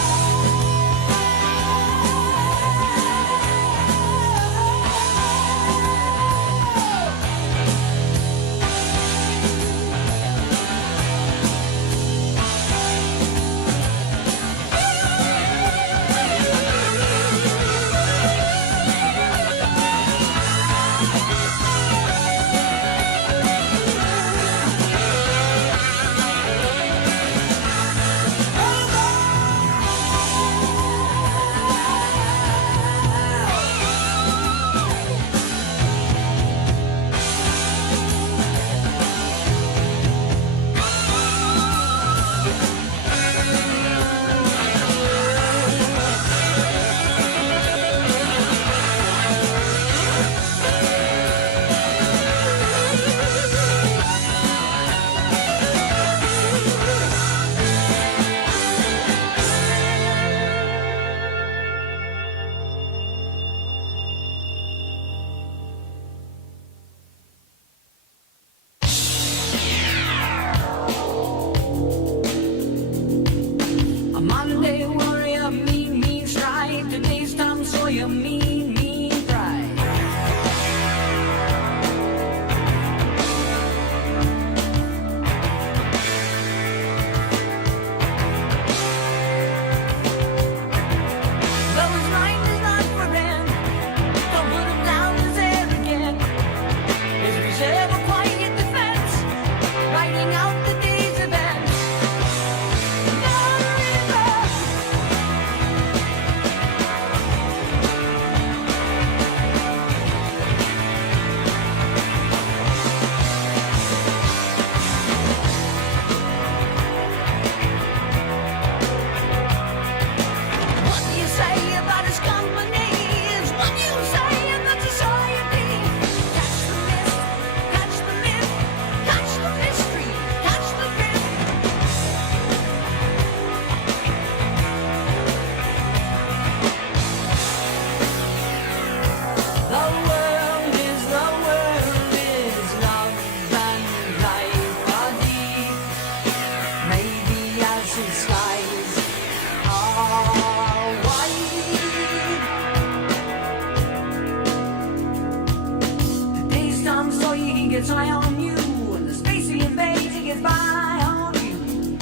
gets high on you, and the space he invades, he gets by on you.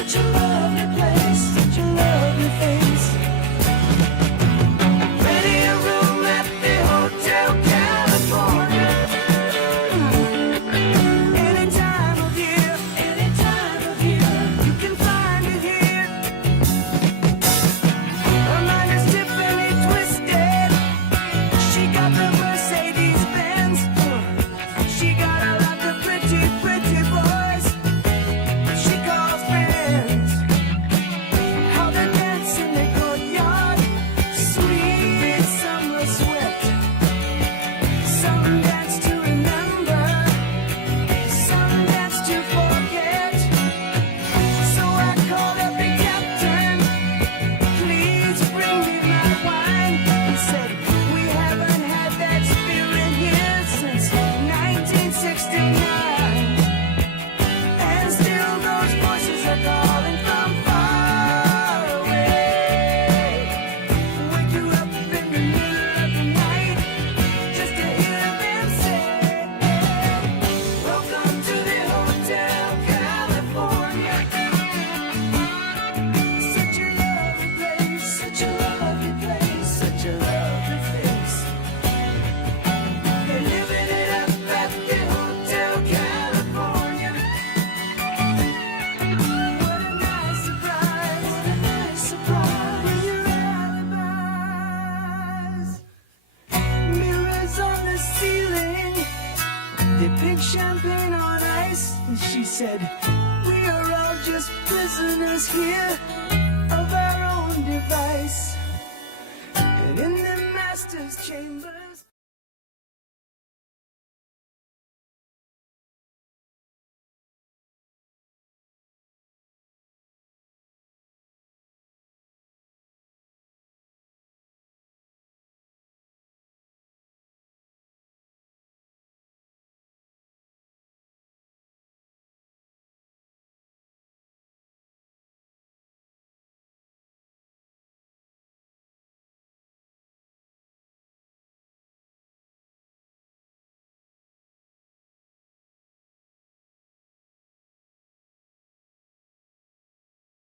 Such a lovely place. prisoners here of our own device, and in the master's chambers.